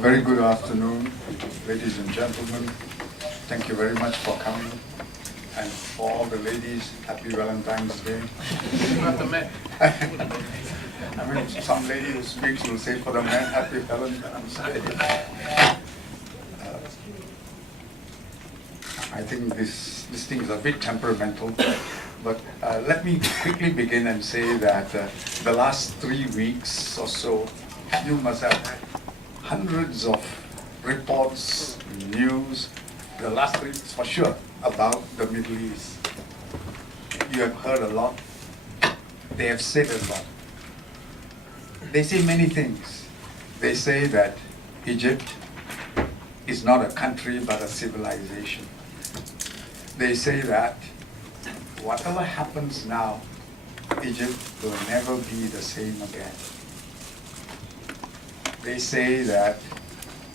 Very good afternoon, ladies and gentlemen. Thank you very much for coming. And for all the ladies, happy Valentine's Day. Not the men. I mean, some lady who speaks will say for the men, happy Valentine's Day. I think this thing is a bit temperamental, but let me quickly begin and say that the last 3 weeks or so, you must have had hundreds of reports, news, the last 3 weeks for sure, about the Middle East. You have heard a lot. They have said a lot. They say many things. They say that Egypt is not a country but a civilization. They say that whatever happens now, Egypt will never be the same again. They say that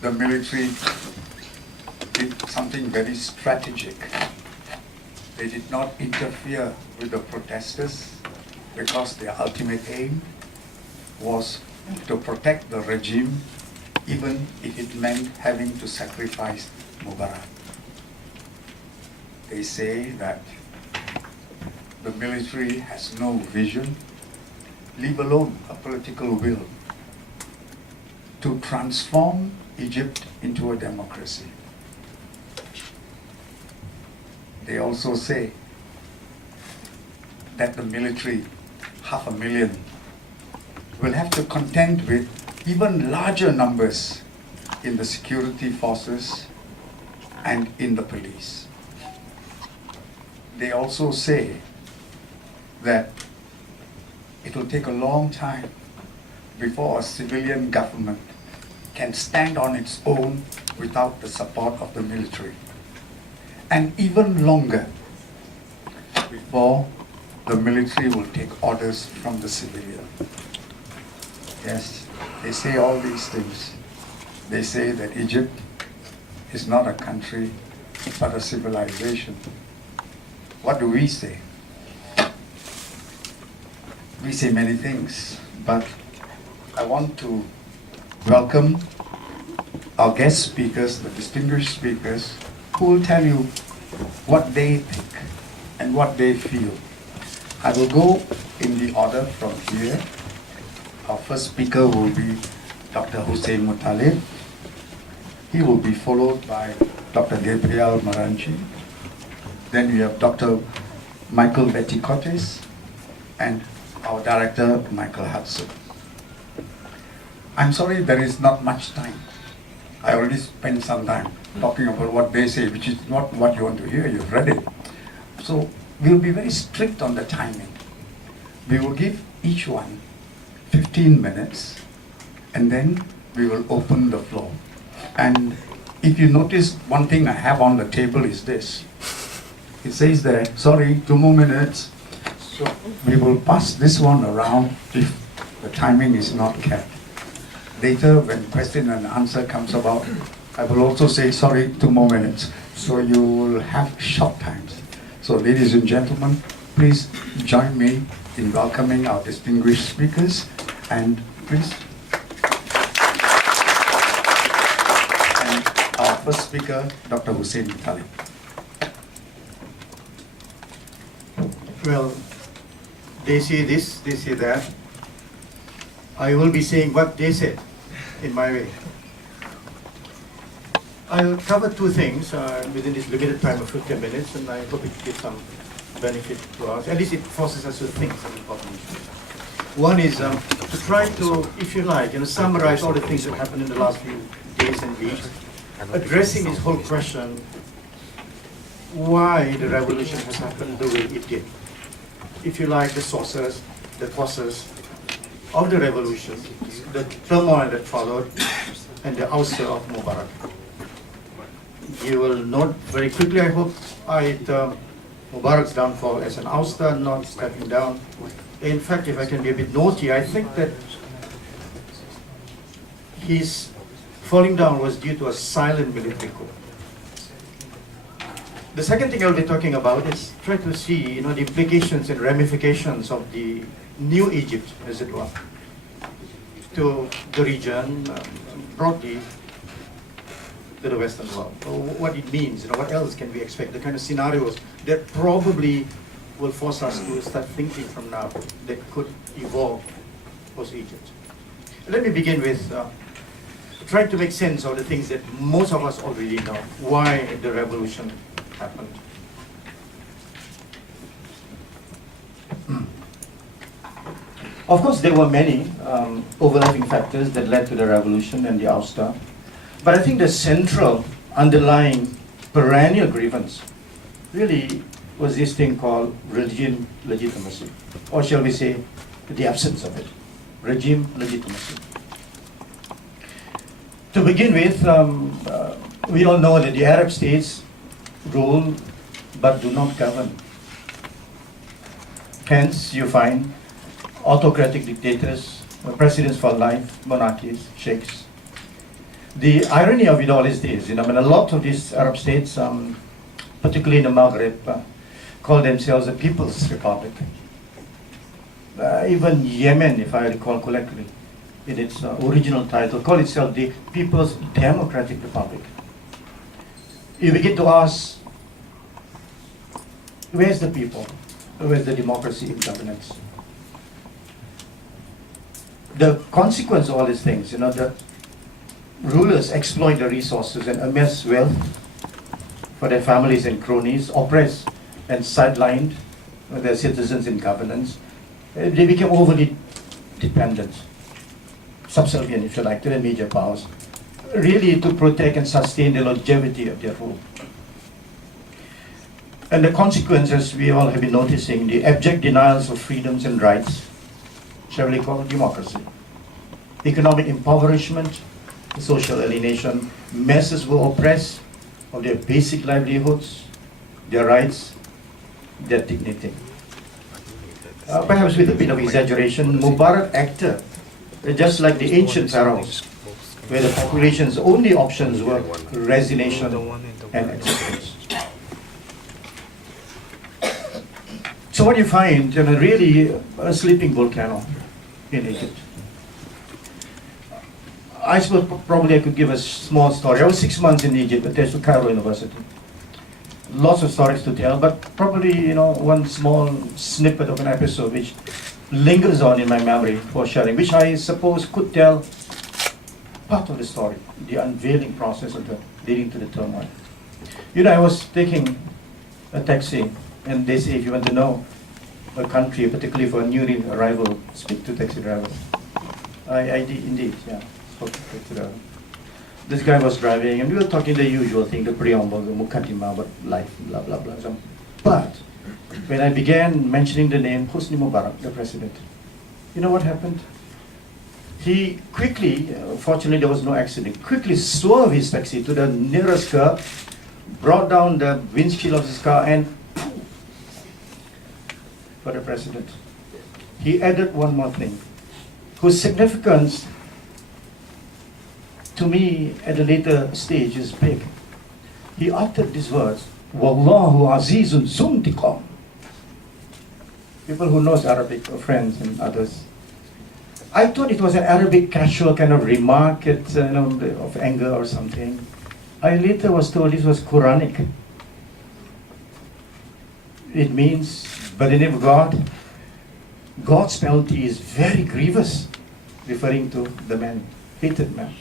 the military did something very strategic. They did not interfere with the protesters because their ultimate aim was to protect the regime, even if it meant having to sacrifice Mubarak. They say that the military has no vision, leave alone a political will, to transform Egypt into a democracy. They also say that the military, 500,000, will have to contend with even larger numbers in the security forces and in the police. They also say that it will take a long time before a civilian government can stand on its own without the support of the military. And even longer before the military will take orders from the civilian. Yes, they say all these things. They say that Egypt is not a country, but a civilization. What do we say? We say many things, but I want to welcome our guest speakers, the distinguished speakers, who will tell you what they think and what they feel. I will go in the order from here. Our first speaker will be Dr. Hussein Muttalib. He will be followed by Dr. Gabriel Maranchi. Then we have Dr. Michael Betikotis and our director, Michael Hudson. I'm sorry there is not much time. I already spent some time talking about what they say, which is not what you want to hear, you've read it. So we'll be very strict on the timing. We will give each one 15 minutes and then we will open the floor. And if you notice, one thing I have on the table is this. It says there, sorry, 2 more minutes. So we will pass this one around if the timing is not kept. Later, when question and answer comes about, I will also say, sorry, 2 more minutes. So you will have short times. So ladies and gentlemen, please join me in welcoming our distinguished speakers. And please. And our first speaker, Dr. Hussein Muttalib. Well, they say this, they say that. I will be saying what they said in my way. I'll cover 2 things within this limited time of 15 minutes, and I hope it gives some benefit to us. At least it forces us to think some important issues. One is to try to, if you like, summarize all the things that happened in the last few days and weeks, addressing this whole question, why the revolution has happened the way it did. If you like, the sources, the causes of the revolution, the turmoil that followed, and the ouster of Mubarak. You will note very quickly, I hope, Mubarak's downfall as an ouster, not stepping down. In fact, if I can be a bit naughty, I think that his falling down was due to a silent military coup. The second thing I'll be talking about is try to see, the implications and ramifications of the new Egypt, as it were, to the region broadly, to the Western world, or what it means, what else can we expect, the kind of scenarios that probably will force us to start thinking from now that could evolve post-Egypt. Let me begin with trying to make sense of the things that most of us already know, why the revolution happened. Of course, there were many overlapping factors that led to the revolution and the ouster. But I think the central underlying perennial grievance really was this thing called regime legitimacy, or shall we say, the absence of it, regime legitimacy. To begin with, we all know that the Arab states rule but do not govern. Hence, you find autocratic dictators, presidents for life, monarchies, sheikhs. The irony of it all is this, a lot of these Arab states, particularly in the Maghreb, call themselves a People's Republic. Even Yemen, if I recall correctly, in its original title, called itself the People's Democratic Republic. You begin to ask, where's the people? Where's the democracy in governance? The consequence of all these things, that rulers exploit the resources and amass wealth for their families and cronies, oppress and sidelined their citizens in governance. They became overly dependent, subservient, if you like, to the major powers, really to protect and sustain the longevity of their rule. And the consequences we all have been noticing, the abject denials of freedoms and rights, shall we call it democracy, economic impoverishment, social alienation, masses were oppressed of their basic livelihoods, their rights, their dignity. Perhaps with a bit of exaggeration, Mubarak acted just like the ancient pharaohs, where the population's only options were resignation and acceptance. So what you find, really a sleeping volcano in Egypt. I suppose probably I could give a small story. I was 6 months in Egypt attached to Cairo University. Lots of stories to tell, but probably one small snippet of an episode which lingers on in my memory for sharing, which I suppose could tell part of the story, the unveiling process of leading to the turmoil. I was taking a taxi, and they say if you want to know a country, particularly for a newly arrival, speak to taxi drivers. I did indeed, yeah. This guy was driving, and we were talking the usual thing, the preamble, the mukaddimah about life, blah, blah, blah. But when I began mentioning the name Hosni Mubarak, the president, you know what happened? He quickly, fortunately there was no accident, quickly swerved his taxi to the nearest curb, brought down the windshield of his car, and for the president. He added one more thing, whose significance to me at a later stage is big. He uttered these words, Wallahu Azizun Zuntiqam. People who knows Arabic, or friends and others. I thought it was an Arabic casual kind of remark of anger or something. I later was told this was Quranic. It means, by the name of God, God's penalty is very grievous, referring to the man, hated man.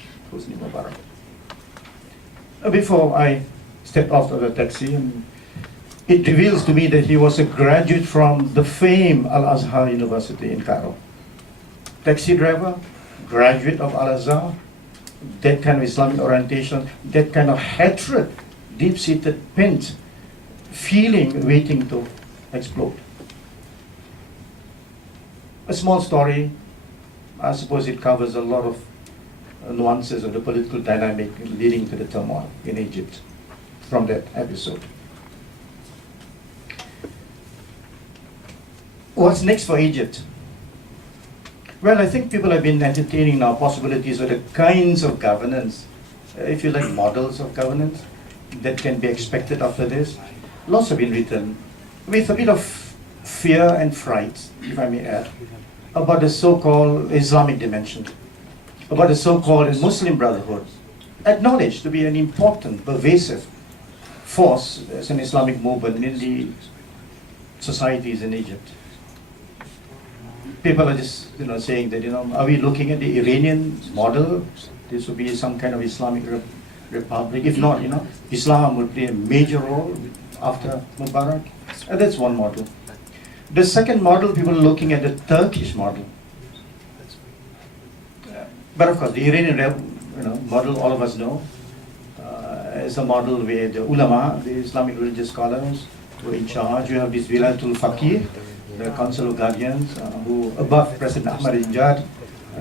Before I stepped off of the taxi, and it reveals to me that he was a graduate from the famed Al-Azhar University in Cairo. Taxi driver, graduate of Al-Azhar, that kind of Islamic orientation, that kind of hatred, deep-seated pent feeling waiting to explode. A small story, I suppose it covers a lot of nuances of the political dynamic leading to the turmoil in Egypt from that episode. What's next for Egypt? Well, I think people have been entertaining now possibilities of the kinds of governance, if you like, models of governance that can be expected after this. Lots have been written with a bit of fear and fright, if I may add, about the so-called Islamic dimension, about the so-called Muslim Brotherhood, acknowledged to be an important, pervasive force as an Islamic movement in the societies in Egypt. People are just, saying that, are we looking at the Iranian model? This would be some kind of Islamic republic. If not, Islam will play a major role after Mubarak. And that's one model. The second model, people are looking at the Turkish model. But of course, the Iranian model, all of us know, is a model where the ulama, the Islamic religious scholars, were in charge. You have this Wilayatul Faqih, the Council of Guardians, who, above President Ahmadinejad,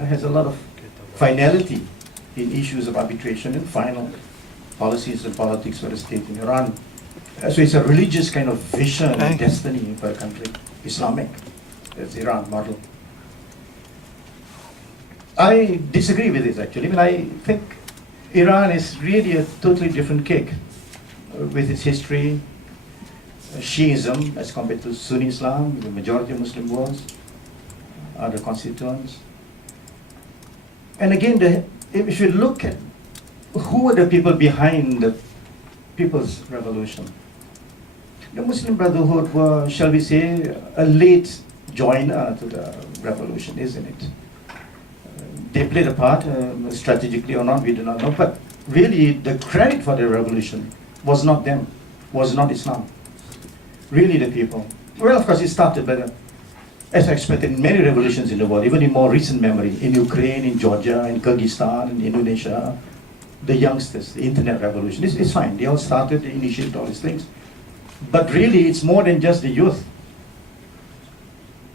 has a lot of finality in issues of arbitration and final policies and politics for the state in Iran. So it's a religious kind of vision and destiny for a country, Islamic. That's Iran model. I disagree with this actually. I mean, I think Iran is really a totally different cake with its history, Shiism as compared to Sunni Islam, the majority of Muslim worlds, other constituents. And again, if you look at who are the people behind the People's Revolution, the Muslim Brotherhood were, shall we say, a late joiner to the revolution, isn't it? They played a part, strategically or not, we do not know, but really the credit for the revolution was not them, was not Islam. Really the people. Well, of course, it started better, as I expected in many revolutions in the world, even in more recent memory, in Ukraine, in Georgia, in Kyrgyzstan, in Indonesia, the youngsters, the internet revolution. It's fine, they all started, they initiated all these things. But really, it's more than just the youth.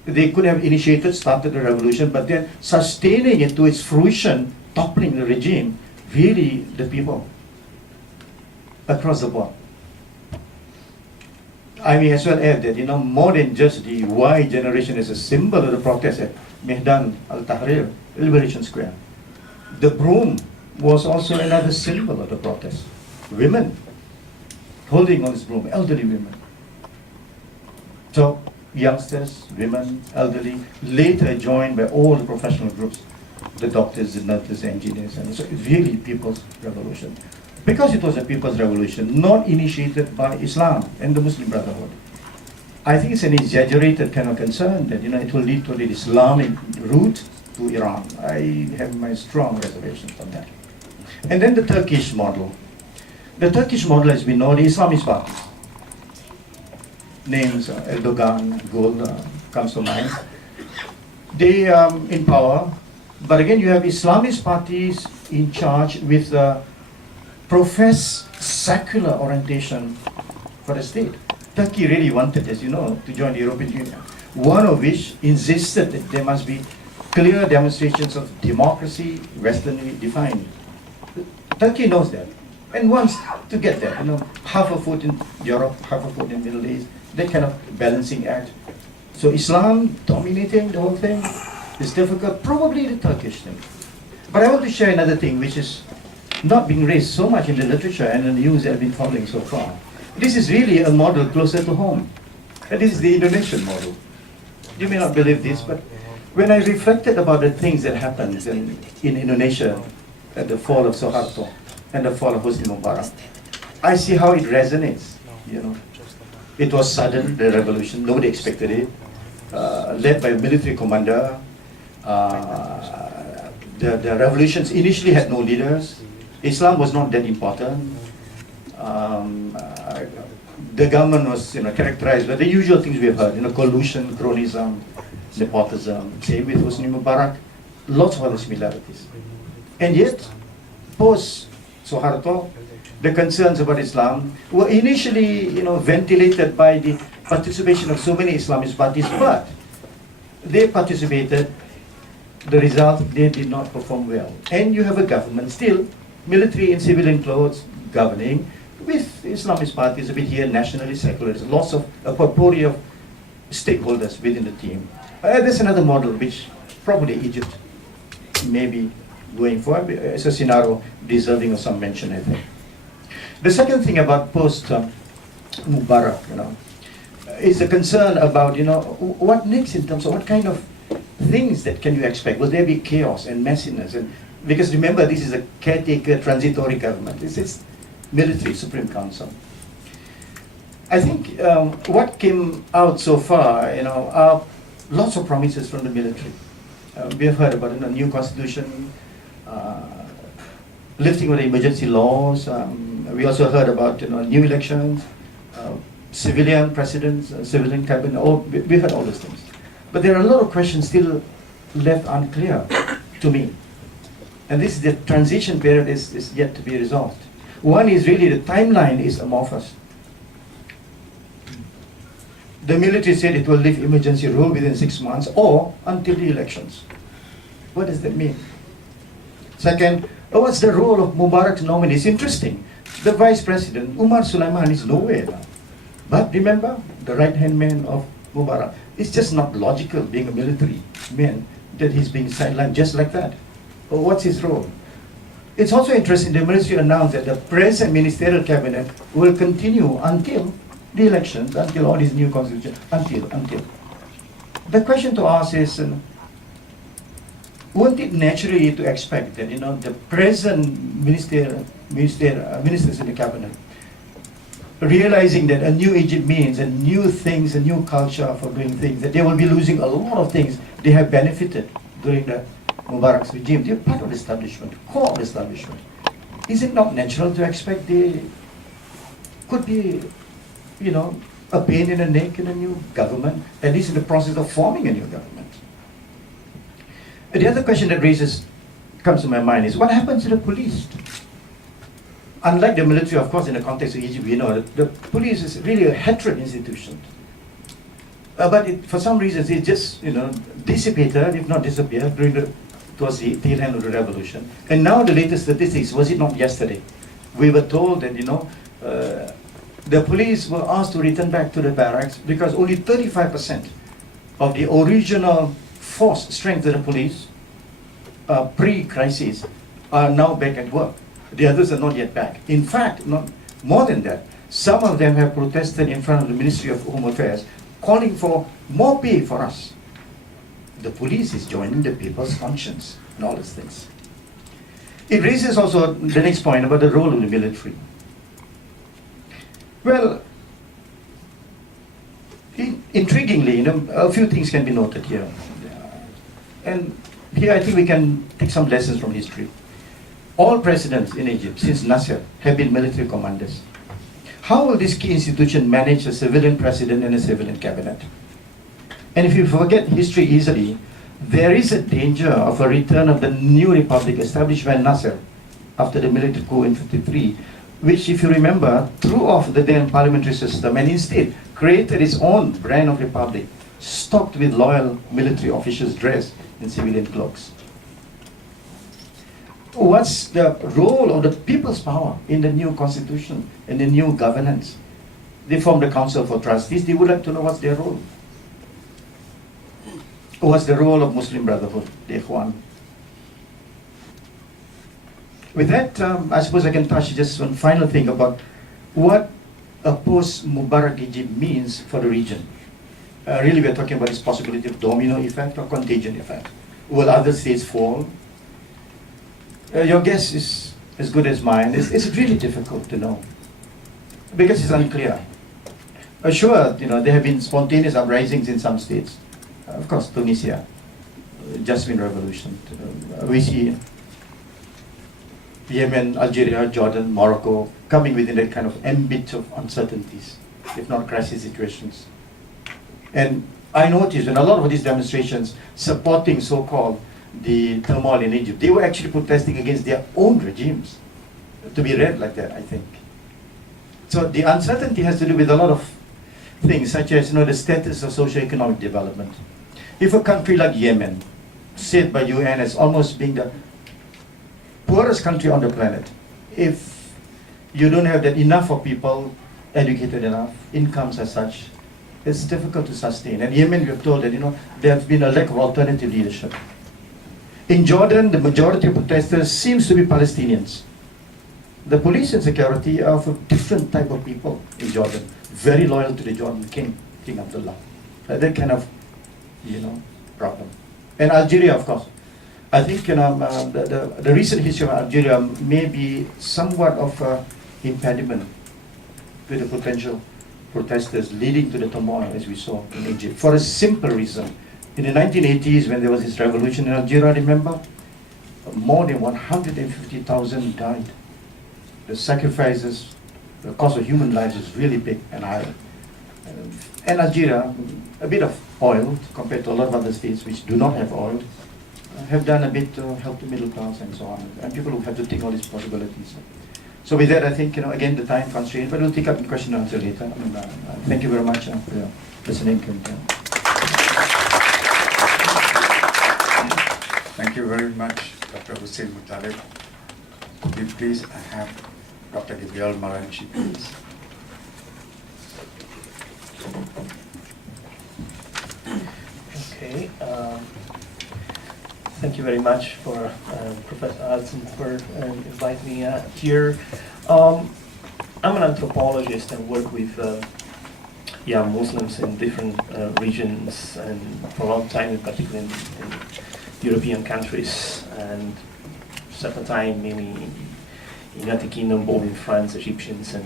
They could have initiated, started the revolution, but then sustaining it to its fruition, toppling the regime, really the people across the board. I may as well add that, more than just the Y generation as a symbol of the protest at Mehdan al-Tahrir, Liberation Square. The broom was also another symbol of the protest. Women holding on this broom, elderly women. So, youngsters, women, elderly, later joined by all the professional groups, the doctors, the nurses, the engineers, and so really people's revolution. Because it was a people's revolution, not initiated by Islam and the Muslim Brotherhood. I think it's an exaggerated kind of concern that it will lead to the Islamic route to Iran. I have my strong reservations on that. And then the Turkish model. The Turkish model, as we know, the Islamist parties. Names Erdogan, Gül comes to mind. They in power, but again you have Islamist parties in charge with profess secular orientation for the state. Turkey really wanted, as you know, to join the European Union. One of which insisted that there must be clear demonstrations of democracy, Westernly defined. Turkey knows that and wants to get there. Half a foot in Europe, half a foot in the Middle East. That kind of balancing act. So Islam dominating the whole thing is difficult, probably the Turkish thing. But I want to share another thing which is not being raised so much in the literature and the news that I've been following so far. This is really a model closer to home. And this is the Indonesian model. You may not believe this, but when I reflected about the things that happened in Indonesia at the fall of Suharto and the fall of Hosni Mubarak, I see how it resonates, It was sudden, the revolution, nobody expected it, led by a military commander. The revolutions initially had no leaders. Islam was not that important. The government was characterized by the usual things we have heard, collusion, cronyism, nepotism, same with Hosni Mubarak, lots of other similarities. And yet, post-Suharto, the concerns about Islam were initially, ventilated by the participation of so many Islamist parties, but they participated. The result, they did not perform well. And you have a government still, military in civilian clothes, governing, with Islamist parties a bit here, nationalist, secularists, lots of a potpourri of stakeholders within the team. There's another model which probably Egypt may be going for. It's a scenario deserving of some mention, I think. The second thing about post-Mubarak, is a concern about, what next in terms of what kind of things that can you expect? Will there be chaos and messiness and Because remember, this is a caretaker transitory government. This is military Supreme Council. I think what came out so far, are lots of promises from the military. We have heard about a new constitution, lifting of the emergency laws. We also heard about new elections, civilian presidents, civilian cabinet. We heard all those things. But there are a lot of questions still left unclear to me. And this is the transition period is yet to be resolved. One is really the timeline is amorphous. The military said it will lift emergency rule within 6 months or until the elections. What does that mean? Second, what's the role of Mubarak's nominee? It's interesting. The vice president, Umar Sulaiman, is nowhere now. But remember, the right-hand man of Mubarak. It's just not logical, being a military man, that he's being sidelined just like that. What's his role? It's also interesting, the ministry announced that the present ministerial cabinet will continue until the elections, until all these new constitution, until. The question to ask is, wouldn't it naturally to expect that the present ministers in the cabinet, realizing that a new Egypt means a new things, a new culture for doing things, that they will be losing a lot of things they have benefited during the Mubarak's regime. They're part of the establishment, core of the establishment. Is it not natural to expect they could be, a pain in the neck in a new government, at least in the process of forming a new government? The other question that comes to my mind is, what happens to the police? Unlike the military, of course, in the context of Egypt, we know that the police is really a hatred institution. But for some reasons, it just, dissipated, if not disappeared, towards the tail end of the revolution. And now the latest statistics, was it not yesterday? We were told that, the police were asked to return back to the barracks because only 35% of the original force strength of the police, pre-crisis, are now back at work. The others are not yet back. In fact, not more than that, some of them have protested in front of the Ministry of Home Affairs, calling for more pay for us. The police is joining the people's conscience and all these things. It raises also the next point about the role of the military. Well, intriguingly, a few things can be noted here. And here I think we can take some lessons from history. All presidents in Egypt since Nasser have been military commanders. How will this key institution manage a civilian president and a civilian cabinet? And if you forget history easily, there is a danger of a return of the new republic established by Nasser after the military coup in 1953, which, if you remember, threw off the then parliamentary system and instead created its own brand of republic, stocked with loyal military officials dressed in civilian cloaks. What's the role of the people's power in the new constitution and the new governance? They formed the Council for Trustees. They would like to know what's their role. What's the role of Muslim Brotherhood, the Ikhwan? With that, I suppose I can touch just one final thing about what a post-Mubarak Egypt means for the region. Really, we're talking about this possibility of domino effect or contagion effect. Will other states fall? Your guess is as good as mine. It's really difficult to know because it's unclear. Sure, there have been spontaneous uprisings in some states. Of course, Tunisia, Jasmine Revolution. We see Yemen, Algeria, Jordan, Morocco coming within that kind of ambit of uncertainties, if not crisis situations. And I noticed in a lot of these demonstrations supporting so-called the turmoil in Egypt, they were actually protesting against their own regimes, to be read like that, I think. So the uncertainty has to do with a lot of things, such as the status of socio-economic development. If a country like Yemen, said by UN as almost being the poorest country on the planet, if you don't have that enough of people educated enough, incomes as such, it's difficult to sustain. And Yemen, we are told that there has been a lack of alternative leadership. In Jordan, the majority of protesters seems to be Palestinians. The police and security are of a different type of people in Jordan, very loyal to the Jordan king, King Abdullah. That kind of, problem. And Algeria, of course. I think the recent history of Algeria may be somewhat of an impediment to the potential protesters leading to the turmoil as we saw in Egypt, for a simple reason. In the 1980s, when there was this revolution in Algeria, remember, more than 150,000 died. The sacrifices, the cost of human lives is really big and high. And Algeria, a bit of oil compared to a lot of other states which do not have oil, have done a bit to help the middle class and so on, and people who have to take all these possibilities. So with that, I think, again, the time constraint, but we'll take up the question and answer later. Thank you very much for your listening. Thank you very much, Dr. Hussein Muttalib. Could you please have Dr. Gabriel Maranchi, please? Okay. Thank you very much for Professor Hudson for inviting me here. I'm an anthropologist and work with young Muslims in different regions and for a long time, in particular in European countries, and second time maybe in United Kingdom, both in France, Egyptians and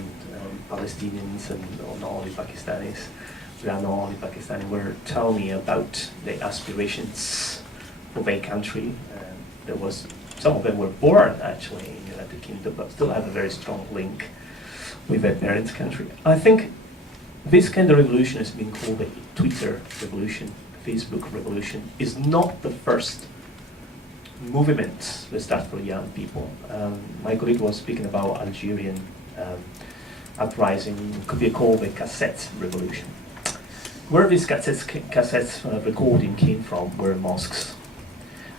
Palestinians, and not only Pakistanis. We are not only Pakistani. Were telling me about their aspirations for their country. There was some of them were born actually in the United Kingdom, but still have a very strong link with their parents' country. I think this kind of revolution has been called the Twitter revolution, Facebook revolution. Is not the first movement that starts for young people. My colleague was speaking about Algerian uprising, could be called the cassette revolution. Where this cassette recording came from were mosques.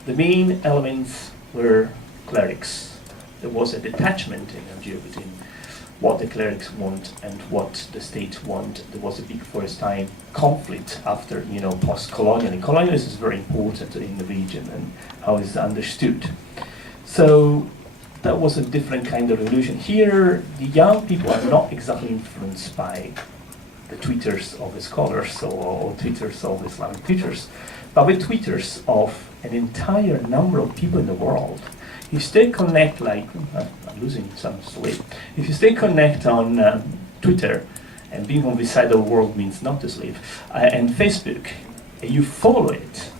The main elements were clerics. There was a detachment in Algeria between what the clerics want and what the state want. There was a big first time conflict after, post-colonial. Colonialism is very important in the region and how it's understood. So that was a different kind of revolution. Here, the young people are not exactly influenced by the tweeters of the scholars or tweeters of Islamic teachers, but with tweeters of an entire number of people in the world. You stay connect, I'm losing some sleep. If you stay connect on Twitter, and being on this side of the world means not to sleep, and Facebook, and you follow it,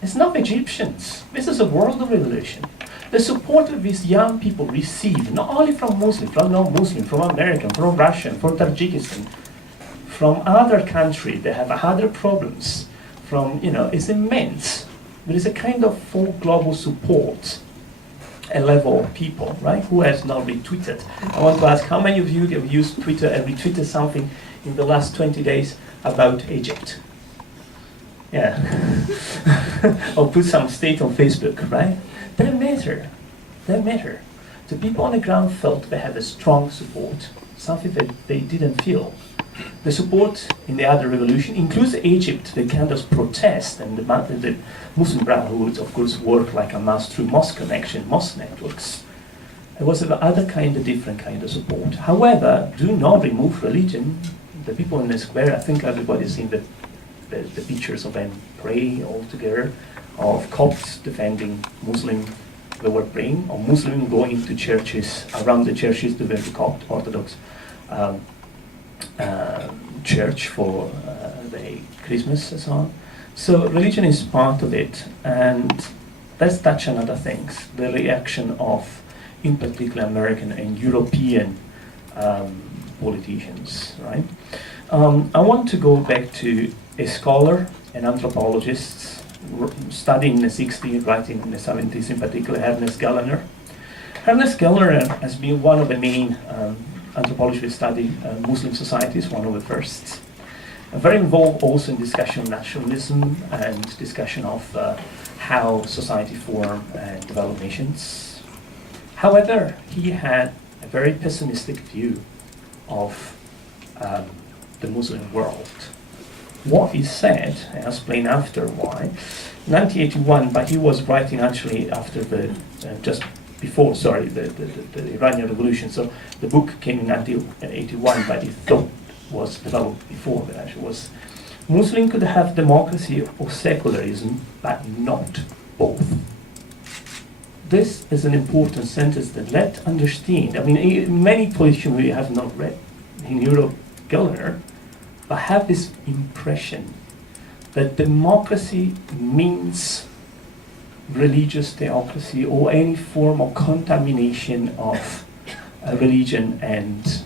it's not Egyptians. This is a world of revolution. The support that these young people receive, not only from Muslims, from non-Muslim, from American, from Russian, from Tajikistan, from other countries that have other problems, is immense. There is a kind of full global support, a level of people, right, who has not retweeted. I want to ask how many of you have used Twitter and retweeted something in the last 20 days about Egypt? Yeah. Or put some state on Facebook, right? Doesn't matter. Doesn't matter. The people on the ground felt they had a strong support, something that they didn't feel. The support in the other revolution includes Egypt, the kind of protest, and the Muslim Brotherhood, of course, work like a mass through mosque connection, mosque networks. There was another different kind of support. However, do not remove religion. The people in the square, I think everybody's seen the pictures of them praying all together, of Copts defending Muslim, they were praying, or Muslim going to churches, around the churches to the Copt Orthodox church for the Christmas and so on. So religion is part of it, and let's touch on other things. The reaction of, in particular, American and European politicians, right? I want to go back to a scholar, an anthropologist, studying in the 60s, writing in the 70s, in particular, Ernest Gellner. Ernest Gellner has been one of the main anthropologists who study Muslim societies, one of the first. Very involved also in discussion of nationalism and discussion of how society form and develop nations. However, he had a very pessimistic view of the Muslim world. What he said, and I'll explain after why, 1981, but he was writing actually after the, the Iranian Revolution, so the book came in 1981, but he thought was developed before that actually was, Muslim could have democracy or secularism, but not both. this is an important sentence that let's understand. I mean, many politicians we have not read in Europe, Gellner, but have this impression that democracy means religious theocracy or any form of contamination of religion and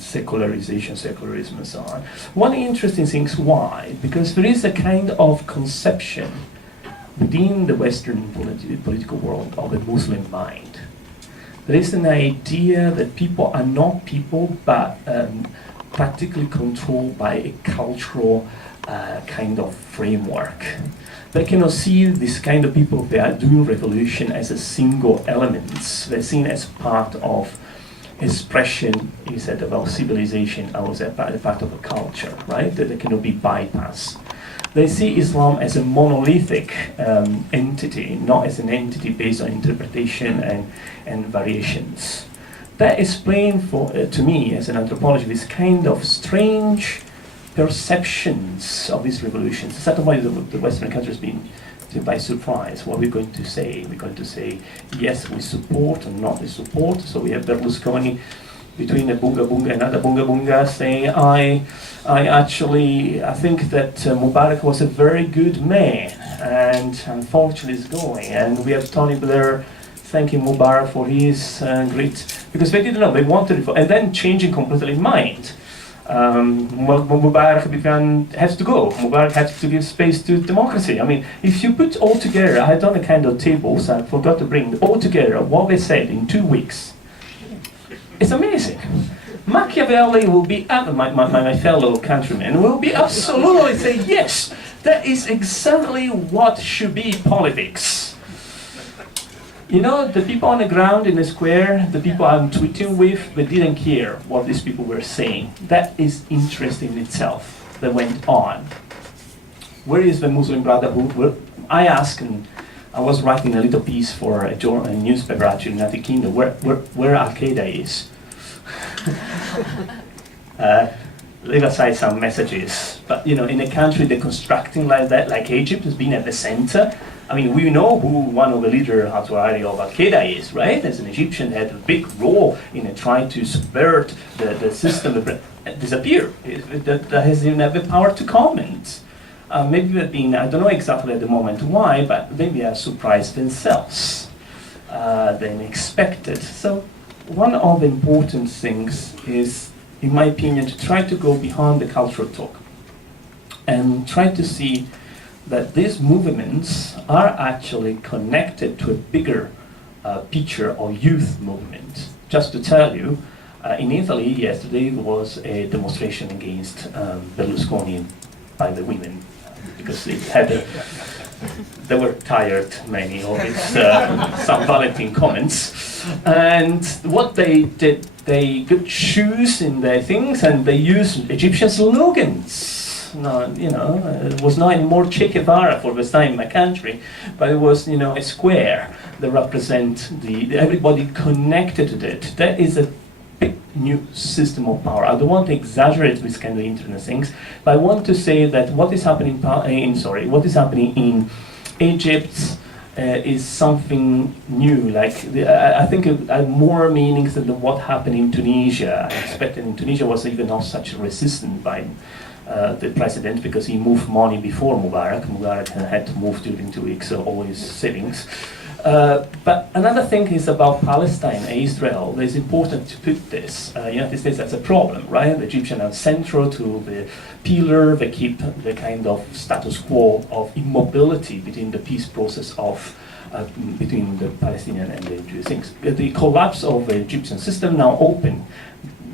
secularism and so on. One interesting thing is why, because there is a kind of conception within the Western political world of a Muslim mind. There is an idea that people are not people, but practically controlled by a cultural kind of framework. They cannot see this kind of people that are doing revolution as a single element. They're seen as part of expression, you said about civilization, I was a part of a culture, right? That they cannot be bypassed. They see Islam as a monolithic entity, not as an entity based on interpretation and variations. That explains to me, as an anthropologist, this kind of strange perceptions of these revolutions. Certainly the Western countries been taken by surprise. What we're going to say? We're going to say, yes, we support and not we support. So we have Berlusconi between a bunga bunga and another bunga bunga saying, I think that Mubarak was a very good man and unfortunately is going. And we have Tony Blair thanking Mubarak for his great, because they didn't know, they wanted it, and then changing completely mind. Mubarak has to go. Mubarak has to give space to democracy. I mean, if you put all together, I had done a kind of tables, I forgot to bring all together what they said in 2 weeks. It's amazing. Machiavelli will be, my fellow countrymen, will be absolutely say, yes, that is exactly what should be politics. You know, the people on the ground in the square, the people I'm tweeting with, they didn't care what these people were saying. That is interesting in itself, that went on. Where is the Muslim Brotherhood? Well, I asked, and I was writing a little piece for a newspaper actually in the United Kingdom, where Al-Qaeda is. Leave aside some messages, but you know, in a country that constructing like that, like Egypt, has been at the center. I mean, we know who one of the leaders of Al-Qaeda is, right? As an Egyptian, had a big role in trying to subvert the system, disappear. That has even have the power to comment. Maybe they've been, I don't know exactly at the moment why, but maybe are surprised themselves than expected. So one of the important things is, in my opinion, to try to go beyond the cultural talk and try to see that these movements are actually connected to a bigger picture of youth movement. Just to tell you, in Italy yesterday was a demonstration against Berlusconi by the women, because they were tired, many of his San Valentin comments. And what they did, they got shoes in their things and they used Egyptian slogans. No, you know, it was not anymore Che Guevara for this time in my country, but it was, you know, a square that represent everybody connected to it. That is a big new system of power. I don't want to exaggerate this kind of internet things, but I want to say that what is happening in Egypt is something new. Like I think it had more meanings than what happened in Tunisia. I expected in Tunisia was even not such resistant by the president, because he moved money before Mubarak. Mubarak had to move during 2 weeks all his savings. But another thing is about Palestine and Israel. It's important to put this. United States, that's a problem, right? The Egyptians are central to the pillar. They keep the kind of status quo of immobility between the peace process of between the Palestinian and the Jewish things. The collapse of the Egyptian system now open.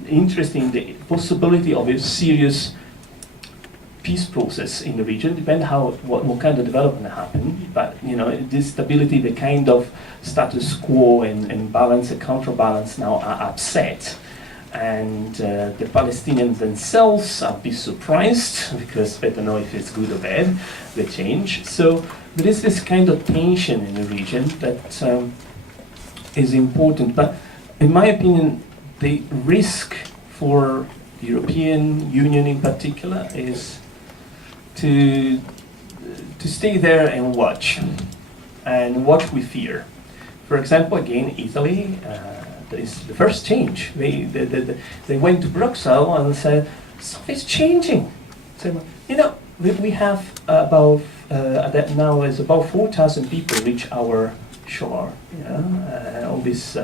Interesting, the possibility of a serious peace process in the region, depends what kind of development happen, but you know, this stability, the kind of status quo and balance, and counterbalance now are upset. And the Palestinians themselves are a bit surprised, because they don't know if it's good or bad, the change. So there is this kind of tension in the region that is important, but in my opinion, the risk for the European Union in particular is to stay there and watch. and what we fear. For example, again, Italy, that is the first change. They went to Brussels and said, something's changing. So, you know, we have about, that now is about 4,000 people reach our shore, you know, all these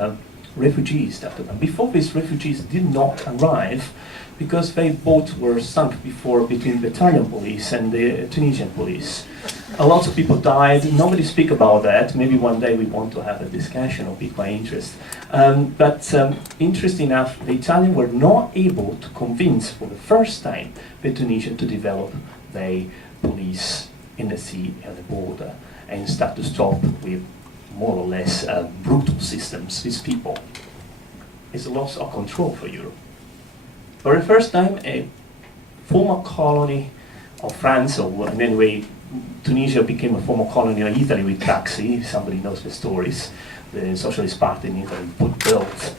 refugees that come. Before these refugees did not arrive, because their boats were sunk before between the Italian police and the Tunisian police. A lot of people died. Nobody speak about that. Maybe one day we want to have a discussion or pique my interest. But interesting enough, the Italians were not able to convince for the first time the Tunisian to develop the police in the sea and the border and start to stop with more or less brutal systems with people. It's a loss of control for Europe. For the first time, a former colony of France, or in any way, Tunisia became a former colony of Italy with Craxi. Somebody knows the stories. The Socialist Party in Italy built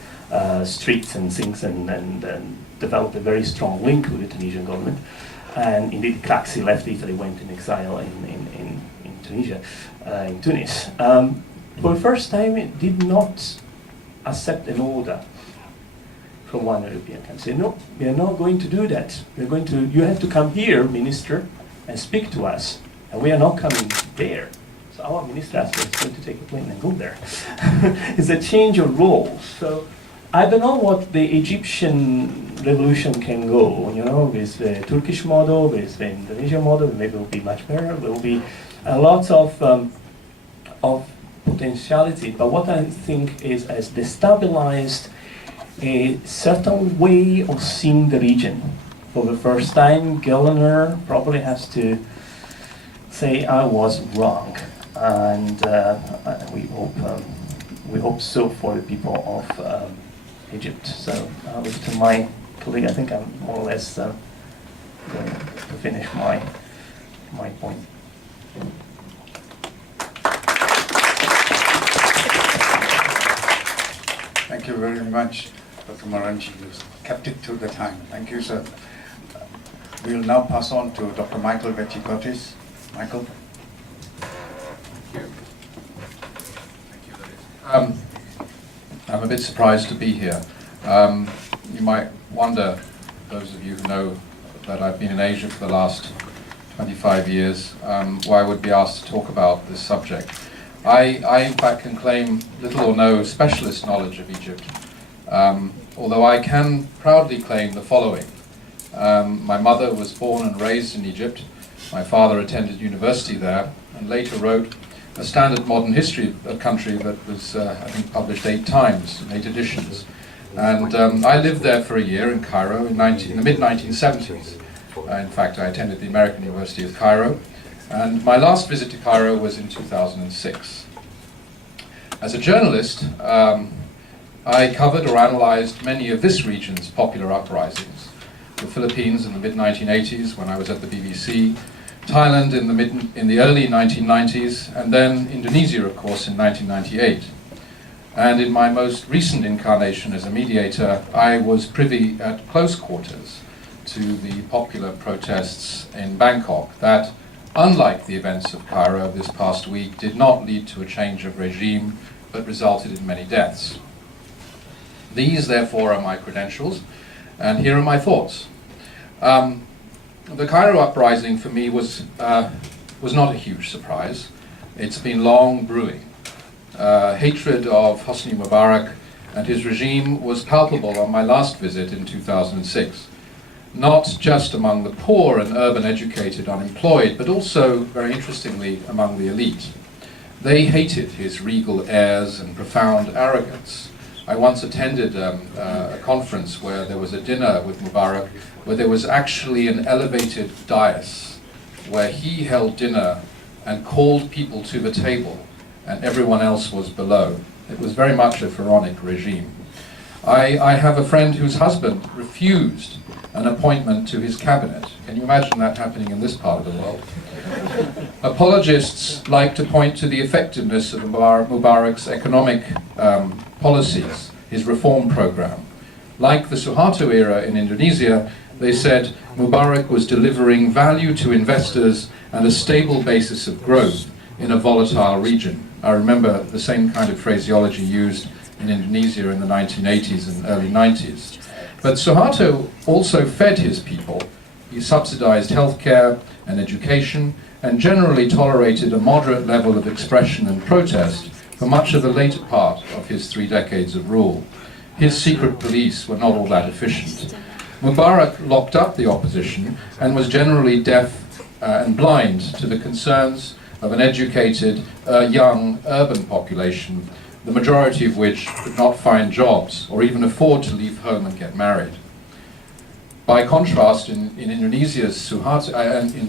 streets and things and developed a very strong link with the Tunisian government. And indeed, Craxi left Italy, went in exile in Tunisia, in Tunis. For the first time, it did not accept an order from one European country. No, we are not going to do that. We're going to, you have to come here, minister, and speak to us. And we are not coming there. So our minister is going to take a plane and go there. It's a change of roles. So I don't know what the Egyptian revolution can go, you know, with the Turkish model, with the Indonesian model, maybe it will be much better. There will be a lot of potentiality. But what I think is has destabilized a certain way of seeing the region. For the first time, Gellner probably has to say, I was wrong. And we hope so for the people of Egypt. So to my colleague, I think I'm more or less going to finish my point. Thank you very much, Dr. Maranchi. You kept it to the time. Thank you, sir. We'll now pass on to Dr. Michael Vechikotis. Michael. I'm a bit surprised to be here. You might wonder, those of you who know that I've been in Asia for the last 25 years, why I would be asked to talk about this subject. I in fact can claim little or no specialist knowledge of Egypt, although I can proudly claim the following. My mother was born and raised in Egypt. My father attended university there and later wrote a standard modern history of a country that was, I think, published 8 times, in 8 editions. And I lived there for a year in Cairo in the mid-1970s. In fact, I attended the American University of Cairo. And my last visit to Cairo was in 2006. As a journalist, I covered or analyzed many of this region's popular uprisings. The Philippines in the mid-1980s when I was at the BBC, Thailand in the early 1990s, and then Indonesia, of course, in 1998. And in my most recent incarnation as a mediator, I was privy at close quarters to the popular protests in Bangkok that, unlike the events of Cairo this past week, did not lead to a change of regime, but resulted in many deaths. These, therefore, are my credentials, and here are my thoughts. The Cairo uprising for me was not a huge surprise. It's been long brewing. Hatred of Hosni Mubarak and his regime was palpable on my last visit in 2006. Not just among the poor and urban educated unemployed, but also, very interestingly, among the elite. They hated his regal airs and profound arrogance. I once attended a conference where there was a dinner with Mubarak, where there was actually an elevated dais, where he held dinner and called people to the table, and everyone else was below. It was very much a pharaonic regime. I have a friend whose husband refused an appointment to his cabinet. Can you imagine that happening in this part of the world? Apologists like to point to the effectiveness of Mubarak's economic policies, his reform program. Like the Suharto era in Indonesia, they said Mubarak was delivering value to investors and a stable basis of growth in a volatile region. I remember the same kind of phraseology used in Indonesia in the 1980s and early 90s. But Suharto also fed his people. He subsidized healthcare and education, and generally tolerated a moderate level of expression and protest for much of the later part of his 3 decades of rule. His secret police were not all that efficient. Mubarak locked up the opposition and was generally deaf and blind to the concerns of an educated, young, urban population, the majority of which could not find jobs or even afford to leave home and get married. By contrast, in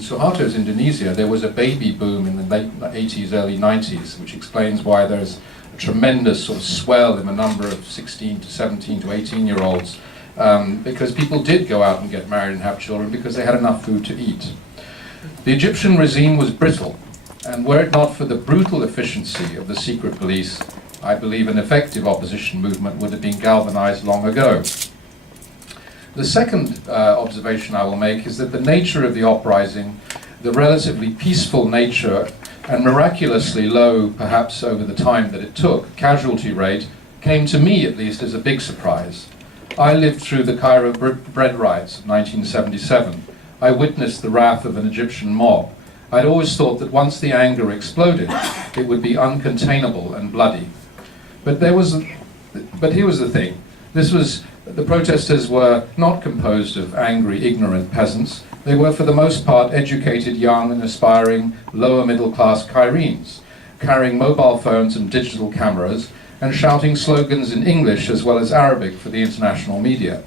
Suharto's Indonesia, there was a baby boom in the late 80s, early 90s, which explains why there's a tremendous sort of swell in the number of 16 to 17 to 18-year-olds, because people did go out and get married and have children because they had enough food to eat. The Egyptian regime was brittle, and were it not for the brutal efficiency of the secret police, I believe an effective opposition movement would have been galvanized long ago. The second observation I will make is that the nature of the uprising, the relatively peaceful nature and miraculously low, perhaps over the time that it took, casualty rate, came to me at least as a big surprise. I lived through the Cairo bread riots of 1977. I witnessed the wrath of an Egyptian mob. I'd always thought that once the anger exploded, it would be uncontainable and bloody. But here was the thing. The protesters were not composed of angry, ignorant peasants. They were, for the most part, educated, young and aspiring, lower middle-class Cairenes, carrying mobile phones and digital cameras, and shouting slogans in English as well as Arabic for the international media.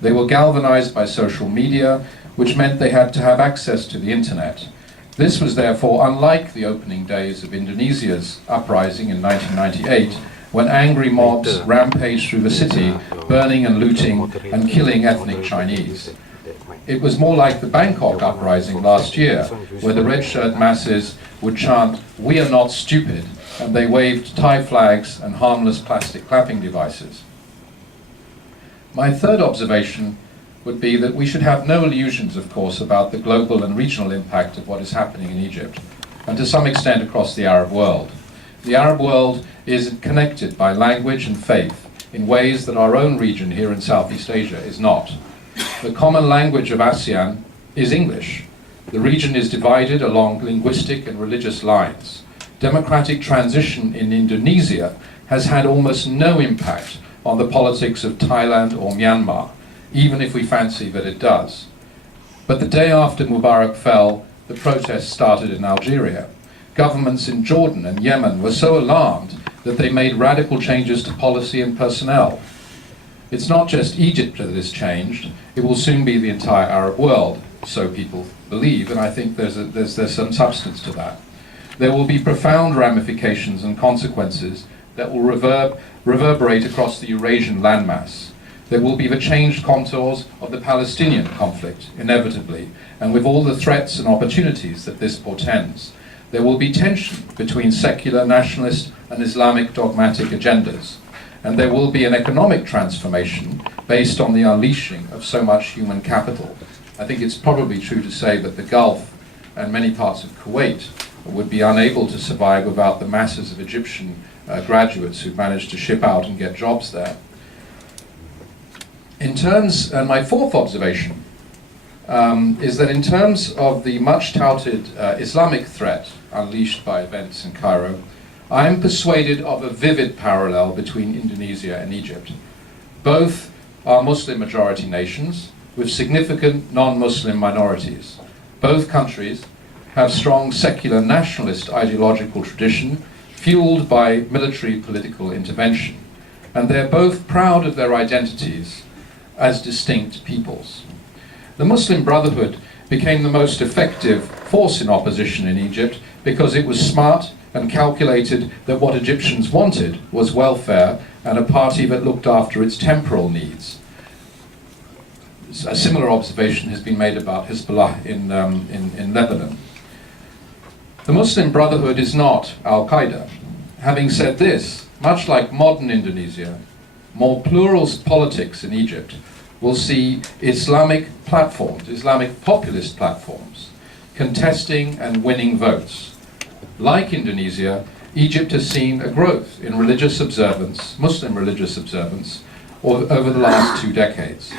They were galvanized by social media, which meant they had to have access to the internet. This was therefore unlike the opening days of Indonesia's uprising in 1998, when angry mobs rampaged through the city, burning and looting and killing ethnic Chinese. It was more like the Bangkok uprising last year, where the red shirt masses would chant, "We are not stupid," and they waved Thai flags and harmless plastic clapping devices. My third observation would be that we should have no illusions, of course, about the global and regional impact of what is happening in Egypt, and to some extent across the Arab world. The Arab world is connected by language and faith in ways that our own region here in Southeast Asia is not. The common language of ASEAN is English. The region is divided along linguistic and religious lines. Democratic transition in Indonesia has had almost no impact on the politics of Thailand or Myanmar, even if we fancy that it does. But the day after Mubarak fell, the protests started in Algeria. Governments in Jordan and Yemen were so alarmed that they made radical changes to policy and personnel. It's not just Egypt that is changed, it will soon be the entire Arab world, so people believe, and I think there's some substance to that. There will be profound ramifications and consequences that will reverberate across the Eurasian landmass. There will be the changed contours of the Palestinian conflict, inevitably, and with all the threats and opportunities that this portends. There will be tension between secular, nationalist, and Islamic dogmatic agendas. And there will be an economic transformation based on the unleashing of so much human capital. I think it's probably true to say that the Gulf and many parts of Kuwait would be unable to survive without the masses of Egyptian graduates who managed to ship out and get jobs there. And my fourth observation is that in terms of the much touted Islamic threat unleashed by events in Cairo, I am persuaded of a vivid parallel between Indonesia and Egypt. Both are Muslim majority nations with significant non-Muslim minorities. Both countries have strong secular nationalist ideological tradition fueled by military political intervention, and they're both proud of their identities as distinct peoples. The Muslim Brotherhood became the most effective force in opposition in Egypt because it was smart and calculated that what Egyptians wanted was welfare and a party that looked after its temporal needs. A similar observation has been made about Hezbollah in Lebanon. The Muslim Brotherhood is not Al-Qaeda. Having said this, much like modern Indonesia, more plural politics in Egypt will see Islamic platforms, Islamic populist platforms, contesting and winning votes. Like Indonesia, Egypt has seen a growth in religious observance, Muslim religious observance, over the last 2 decades.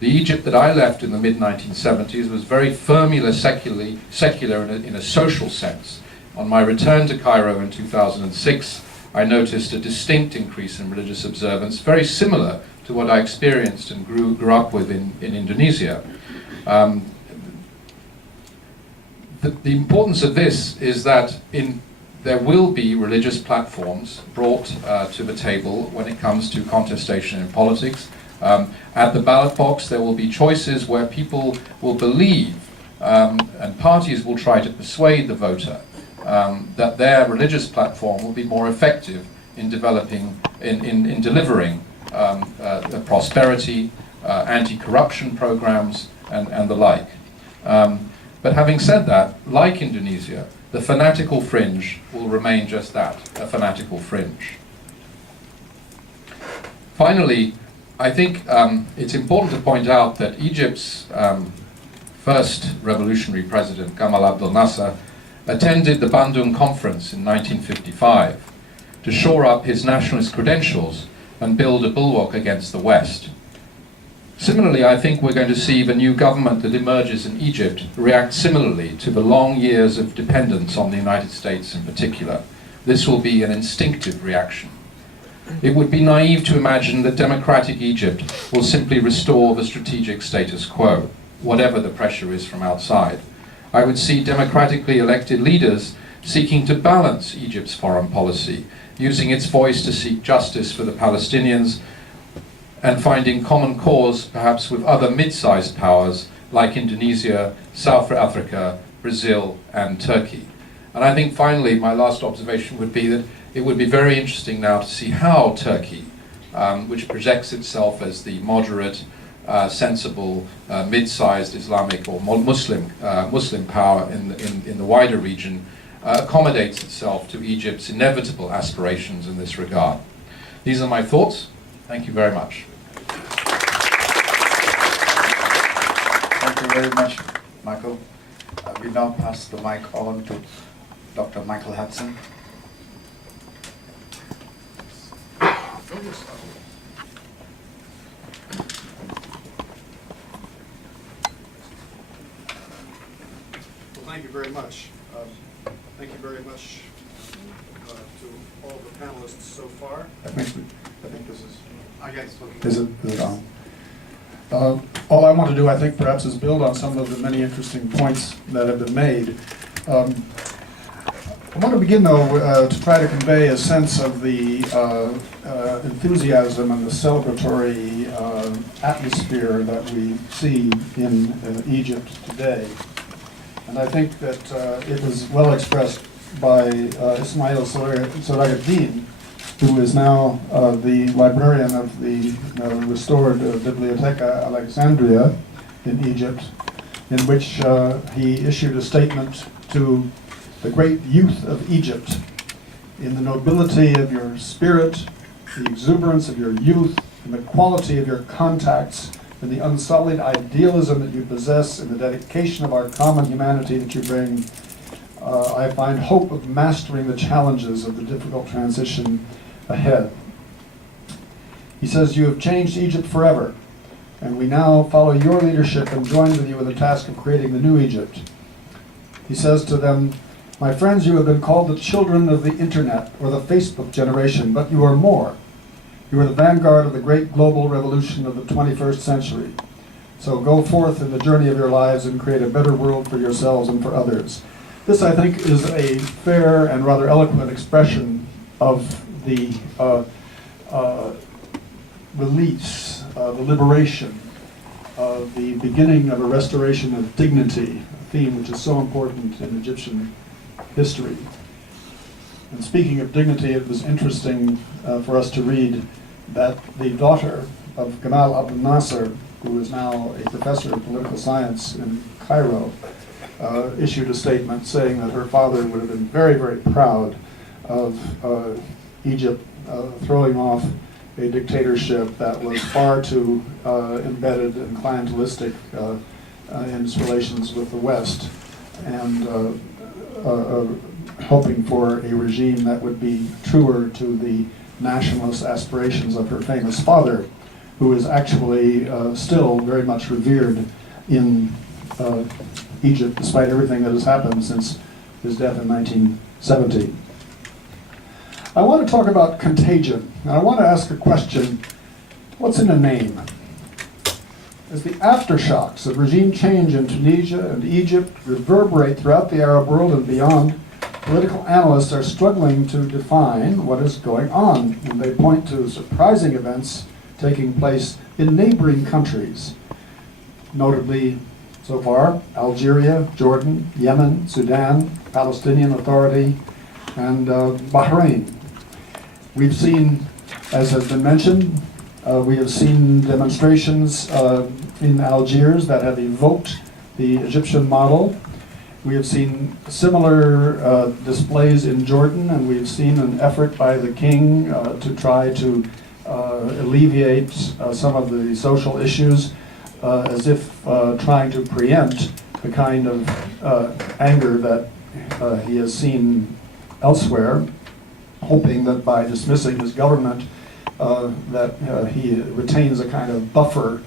The Egypt that I left in the mid-1970s was very firmly secular in a social sense. On my return to Cairo in 2006, I noticed a distinct increase in religious observance, very similar to what I experienced and grew up with in Indonesia. The importance of this is that there will be religious platforms brought to the table when it comes to contestation in politics. At the ballot box, there will be choices where people will believe and parties will try to persuade the voter that their religious platform will be more effective in delivering prosperity, anti-corruption programs, and the like. But having said that, like Indonesia, the fanatical fringe will remain just that, a fanatical fringe. Finally, I think it's important to point out that Egypt's first revolutionary president, Gamal Abdel Nasser, attended the Bandung Conference in 1955 to shore up his nationalist credentials and build a bulwark against the West. Similarly, I think we're going to see the new government that emerges in Egypt react similarly to the long years of dependence on the United States in particular. This will be an instinctive reaction. It would be naive to imagine that democratic Egypt will simply restore the strategic status quo, whatever the pressure is from outside. I would see democratically elected leaders seeking to balance Egypt's foreign policy, using its voice to seek justice for the Palestinians, and finding common cause perhaps with other mid-sized powers like Indonesia, South Africa, Brazil, and Turkey. And I think finally my last observation would be that it would be very interesting now to see how Turkey, which projects itself as the moderate, sensible, mid-sized Islamic or Muslim power in the wider region, accommodates itself to Egypt's inevitable aspirations in this regard. These are my thoughts. Thank you very much. Thank you very much, Michael. We now pass the mic on to Dr. Michael Hudson. Well, thank you very much. Thank you very much to all the panelists so far. I think this is. Yes, Is it on? all I want to do, I think, perhaps is build on some of the many interesting points that have been made. I want to begin, though, to try to convey a sense of the enthusiasm and the celebratory atmosphere that we see in Egypt today. And I think that it was well expressed by Ismail Saragatdin, who is now the librarian of the restored Bibliotheca Alexandria in Egypt, in which he issued a statement to the great youth of Egypt: in the nobility of your spirit, the exuberance of your youth, and the quality of your contacts, and the unsullied idealism that you possess, and the dedication of our common humanity that you bring, I find hope of mastering the challenges of the difficult transition ahead. He says, you have changed Egypt forever, and we now follow your leadership and join with you in the task of creating the new Egypt. He says to them, my friends, you have been called the children of the internet or the Facebook generation, but you are more. You are the vanguard of the great global revolution of the 21st century. So go forth in the journey of your lives and create a better world for yourselves and for others. This, I think, is a fair and rather eloquent expression of the release, the liberation, the beginning of a restoration of dignity, a theme which is so important in Egyptian history. And speaking of dignity, it was interesting for us to read that the daughter of Gamal Abdel Nasser, who is now a professor of political science in Cairo, issued a statement saying that her father would have been very, very proud of Egypt throwing off a dictatorship that was far too embedded and clientelistic in its relations with the West, and hoping for a regime that would be truer to the nationalist aspirations of her famous father, who is actually still very much revered in Egypt, despite everything that has happened since his death in 1970. I want to talk about contagion, and I want to ask a question: what's in a name? As the aftershocks of regime change in Tunisia and Egypt reverberate throughout the Arab world and beyond, political analysts are struggling to define what is going on, and they point to surprising events taking place in neighboring countries, notably, so far, Algeria, Jordan, Yemen, Sudan, Palestinian Authority, and Bahrain. We've seen, as has been mentioned, we have seen demonstrations in Algiers that have evoked the Egyptian model. We have seen similar displays in Jordan, and we have seen an effort by the king to try to alleviate some of the social issues, as if trying to preempt the kind of anger that he has seen elsewhere, hoping that by dismissing his government that he retains a kind of buffer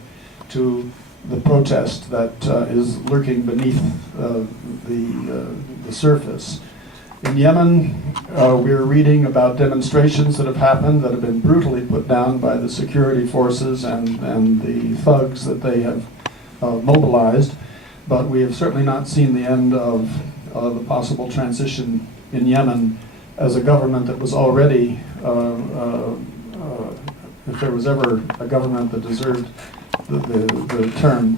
to the protest that is lurking beneath the surface. In Yemen, we're reading about demonstrations that have happened that have been brutally put down by the security forces and the thugs that they have mobilized, but we have certainly not seen the end of the possible transition in Yemen as a government that was already, if there was ever a government that deserved the term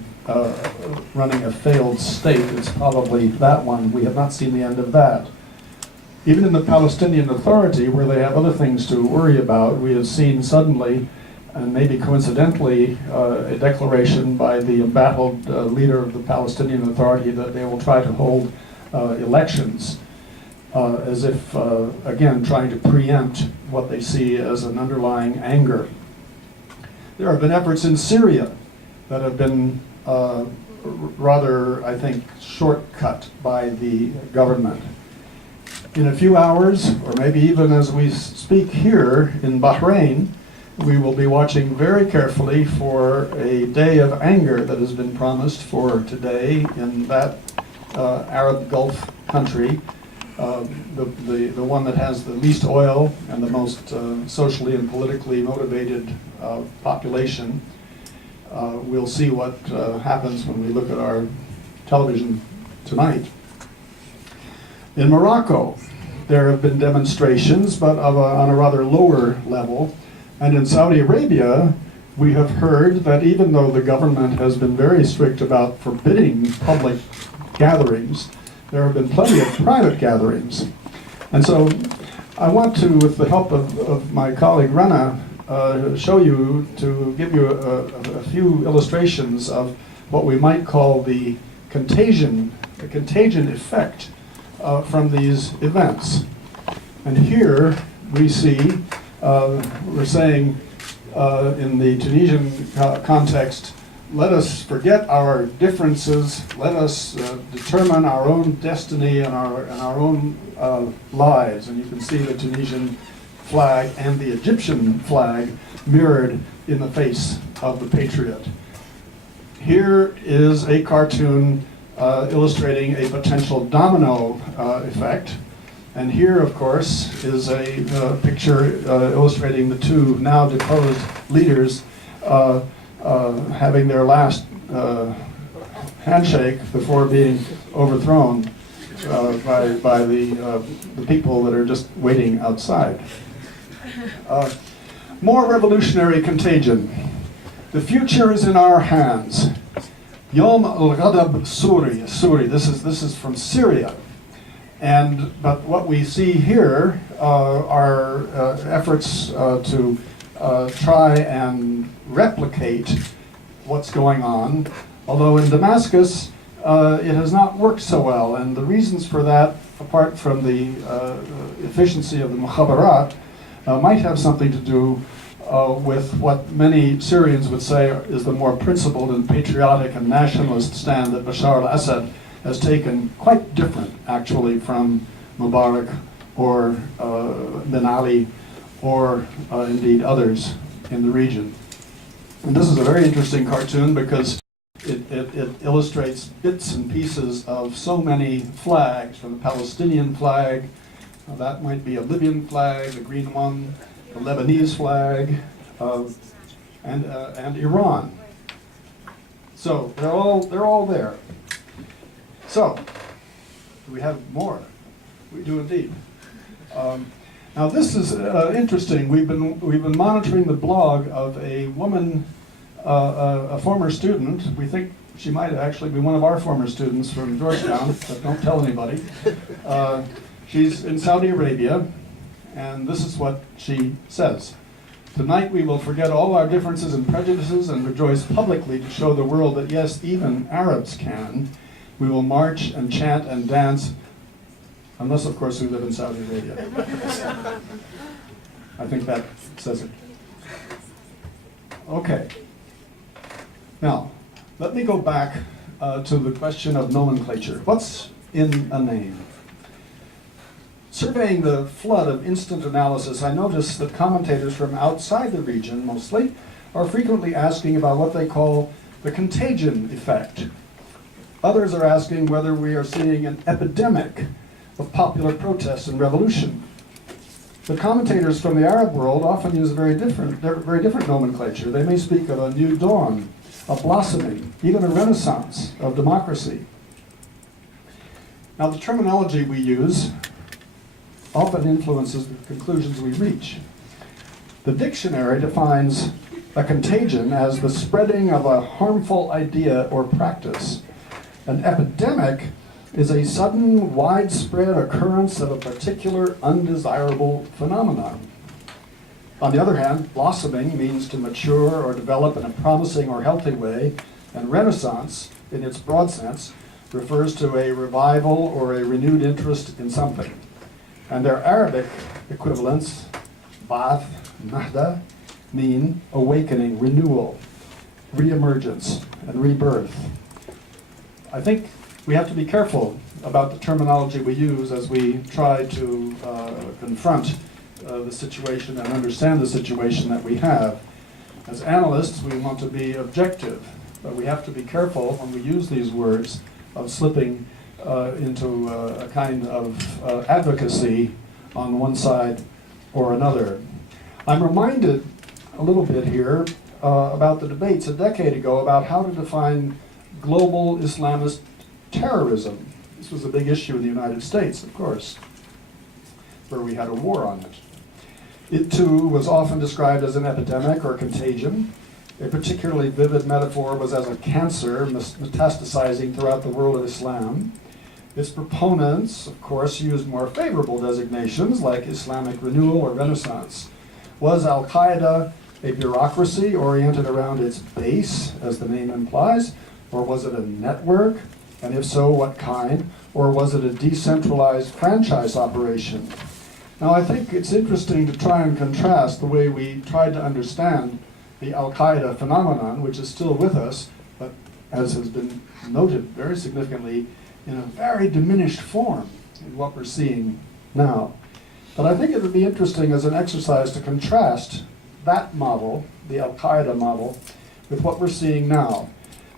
running a failed state, it's probably that one. We have not seen the end of that. Even in the Palestinian Authority, where they have other things to worry about, we have seen suddenly, and maybe coincidentally, a declaration by the embattled leader of the Palestinian Authority that they will try to hold elections, as if, again, trying to preempt what they see as an underlying anger. There have been efforts in Syria that have been rather, I think, shortcut by the government. In a few hours, or maybe even as we speak here in Bahrain, we will be watching very carefully for a day of anger that has been promised for today in that Arab Gulf country, the one that has the least oil and the most socially and politically motivated population. We'll see what happens when we look at our television tonight. In Morocco, there have been demonstrations, but on a rather lower level. And in Saudi Arabia, we have heard that even though the government has been very strict about forbidding public gatherings, there have been plenty of private gatherings. And so I want to, with the help of my colleague Rana, give you a few illustrations of what we might call the contagion effect from these events. And here we see, we're saying in the Tunisian context, let us forget our differences, let us determine our own destiny and our own lives. And you can see the Tunisian flag and the Egyptian flag mirrored in the face of the patriot. Here is a cartoon illustrating a potential domino effect. And here, of course, is a picture illustrating the two now deposed leaders having their last handshake before being overthrown by the people that are just waiting outside. More revolutionary contagion. The future is in our hands. Yom al-Ghadab Suri. This is from Syria. But what we see here are efforts to try and replicate what's going on, although in Damascus it has not worked so well, and the reasons for that, apart from the efficiency of the mukhabarat, might have something to do with what many Syrians would say is the more principled and patriotic and nationalist stand that Bashar al-Assad has taken, quite different actually from Mubarak or Ben Ali or indeed others in the region. And this is a very interesting cartoon because it illustrates bits and pieces of so many flags, from the Palestinian flag, that might be a Libyan flag, the green one, the Lebanese flag, and Iran. So they're all there. So, do we have more? We do indeed. Now this is interesting. We've been monitoring the blog of a woman, a former student. We think she might actually be one of our former students from Georgetown, but don't tell anybody. She's in Saudi Arabia, and this is what she says. Tonight we will forget all our differences and prejudices and rejoice publicly to show the world that yes, even Arabs can. We will march and chant and dance, unless of course we live in Saudi Arabia. I think that says it. Okay. Now, let me go back to the question of nomenclature. What's in a name? Surveying the flood of instant analysis, I noticed that commentators from outside the region, mostly, are frequently asking about what they call the contagion effect. Others are asking whether we are seeing an epidemic of popular protest and revolution. The commentators from the Arab world often use very different nomenclature. They may speak of a new dawn, a blossoming, even a renaissance of democracy. Now, the terminology we use often influences the conclusions we reach. The dictionary defines a contagion as the spreading of a harmful idea or practice. An epidemic is a sudden, widespread occurrence of a particular undesirable phenomenon. On the other hand, blossoming means to mature or develop in a promising or healthy way, and renaissance, in its broad sense, refers to a revival or a renewed interest in something. And their Arabic equivalents, Ba'ath, Nahda, mean awakening, renewal, reemergence, and rebirth. I think we have to be careful about the terminology we use as we try to confront the situation and understand the situation that we have. As analysts, we want to be objective, but we have to be careful when we use these words of slipping into a kind of advocacy on one side or another. I'm reminded a little bit here about the debates a decade ago about how to define global Islamist terrorism. This was a big issue in the United States, of course, where we had a war on it. It too was often described as an epidemic or contagion. A particularly vivid metaphor was as a cancer metastasizing throughout the world of Islam. Its proponents, of course, used more favorable designations like Islamic renewal or Renaissance. Was Al-Qaeda a bureaucracy oriented around its base, as the name implies, or was it a network? And if so, what kind? Or was it a decentralized franchise operation? Now, I think it's interesting to try and contrast the way we tried to understand the Al-Qaeda phenomenon, which is still with us, but as has been noted very significantly, in a very diminished form in what we're seeing now. But I think it would be interesting as an exercise to contrast that model, the Al-Qaeda model, with what we're seeing now.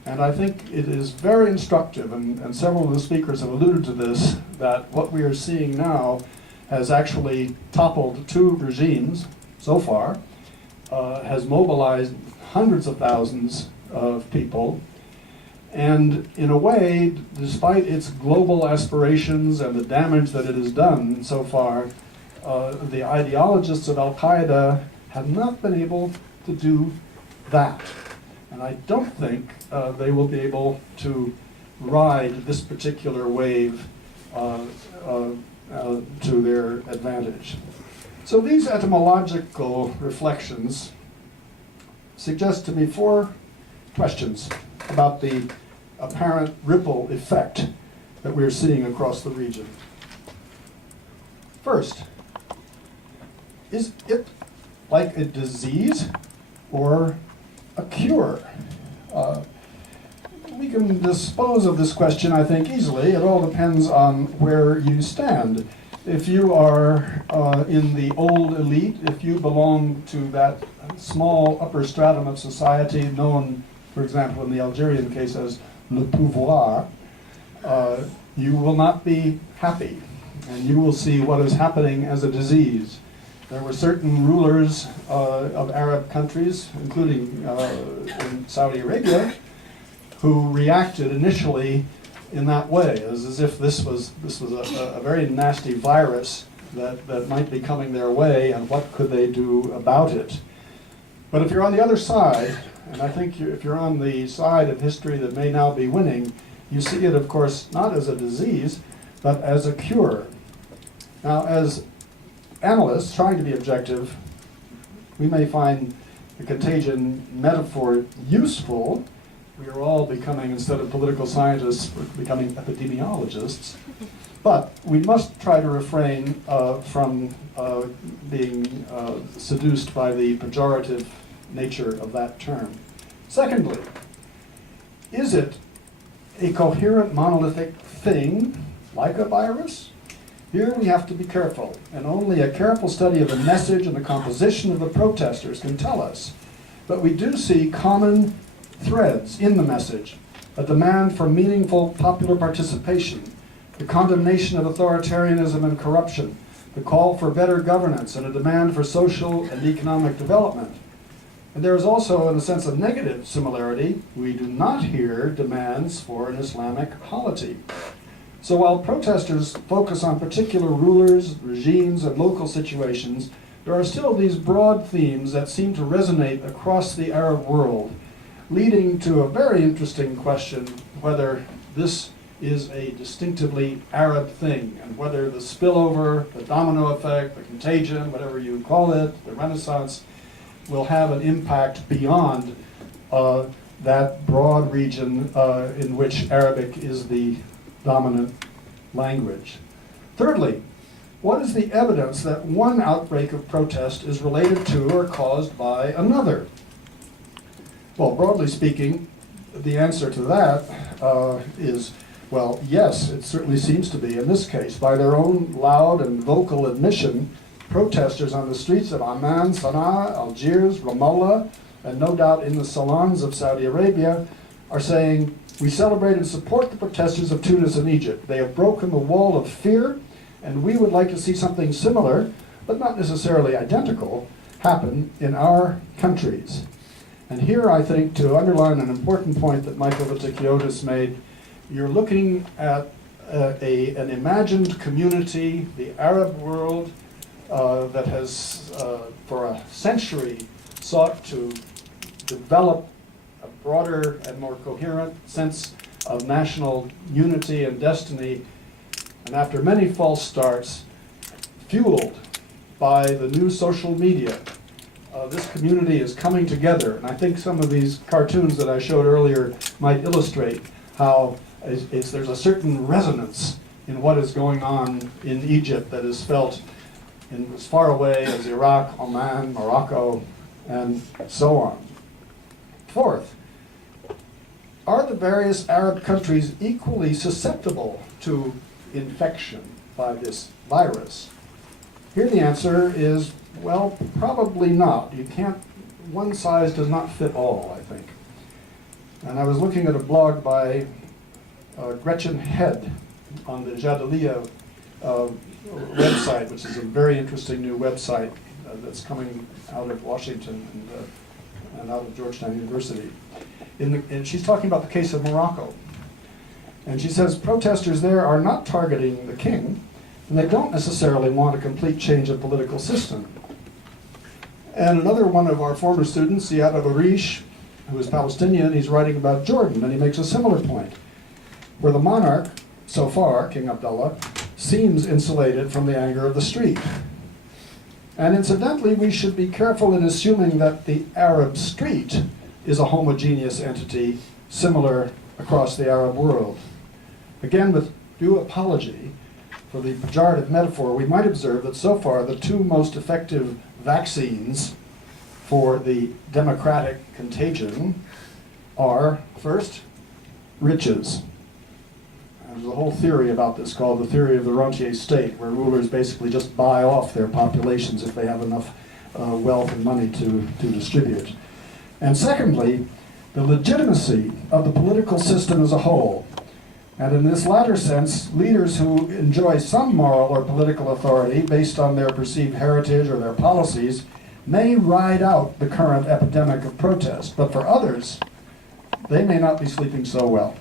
And I think it is very instructive, and several of the speakers have alluded to this, that what we are seeing now has actually toppled two regimes so far, has mobilized hundreds of thousands of people, and in a way, despite its global aspirations and the damage that it has done so far, the ideologists of Al-Qaeda have not been able to do that. And I don't think they will be able to ride this particular wave to their advantage. So these etymological reflections suggest to me four questions about the apparent ripple effect that we're seeing across the region. First, is it like a disease or a cure? We can dispose of this question, I think, easily. It all depends on where you stand. if you are in the old elite, if you belong to that small upper stratum of society known, for example, in the Algerian case as le pouvoir, you will not be happy, and you will see what is happening as a disease. There were certain rulers of Arab countries, including in Saudi Arabia, who reacted initially in that way, as if this was a very nasty virus that might be coming their way, and what could they do about it. But if you're on the other side, and I think if you're on the side of history that may now be winning, you see it, of course, not as a disease, but as a cure. Now, as analysts trying to be objective, we may find the contagion metaphor useful. We are all becoming, instead of political scientists, we're becoming epidemiologists. But we must try to refrain from being seduced by the pejorative nature of that term. Secondly, is it a coherent monolithic thing like a virus? Here we have to be careful, and only a careful study of the message and the composition of the protesters can tell us. But we do see common threads in the message: a demand for meaningful popular participation, the condemnation of authoritarianism and corruption, the call for better governance, and a demand for social and economic development. And there is also, in a sense, a negative similarity. We do not hear demands for an Islamic polity. So while protesters focus on particular rulers, regimes, and local situations, there are still these broad themes that seem to resonate across the Arab world, leading to a very interesting question whether this is a distinctively Arab thing, and whether the spillover, the domino effect, the contagion, whatever you call it, the Renaissance, will have an impact beyond that broad region in which Arabic is the dominant language. Thirdly, what is the evidence that one outbreak of protest is related to or caused by another? Well, broadly speaking, the answer to that is, well, yes, it certainly seems to be in this case. By their own loud and vocal admission, protesters on the streets of Amman, Sana'a, Algiers, Ramallah, and no doubt in the salons of Saudi Arabia are saying, we celebrate and support the protesters of Tunis and Egypt. They have broken the wall of fear, and we would like to see something similar, but not necessarily identical, happen in our countries. And here, I think, to underline an important point that Michael Vitikiotis made, you're looking at an imagined community, the Arab world, that has, for a century, sought to develop a broader and more coherent sense of national unity and destiny, and after many false starts, fueled by the new social media, this community is coming together. And I think some of these cartoons that I showed earlier might illustrate how there's a certain resonance in what is going on in Egypt that is felt in as far away as Iraq, Oman, Morocco, and so on. Fourth, are the various Arab countries equally susceptible to infection by this virus? Here the answer is, well, probably not. You can't, one size does not fit all, I think. And I was looking at a blog by Gretchen Head on the Jadaliya website, which is a very interesting new website that's coming out of Washington and out of Georgetown University. And she's talking about the case of Morocco. And she says protesters there are not targeting the king, and they don't necessarily want a complete change of political system. And another one of our former students, Ziad Al-Arish, who is Palestinian, he's writing about Jordan, and he makes a similar point, where the monarch, so far, King Abdullah, seems insulated from the anger of the street. And incidentally, we should be careful in assuming that the Arab street is a homogeneous entity similar across the Arab world. Again, with due apology for the pejorative metaphor, we might observe that so far the two most effective vaccines for the democratic contagion are, first, riches. And there's a whole theory about this called the theory of the rentier state, where rulers basically just buy off their populations if they have enough wealth and money to distribute. And secondly, the legitimacy of the political system as a whole. And in this latter sense, leaders who enjoy some moral or political authority based on their perceived heritage or their policies may ride out the current epidemic of protest. But for others, they may not be sleeping so well.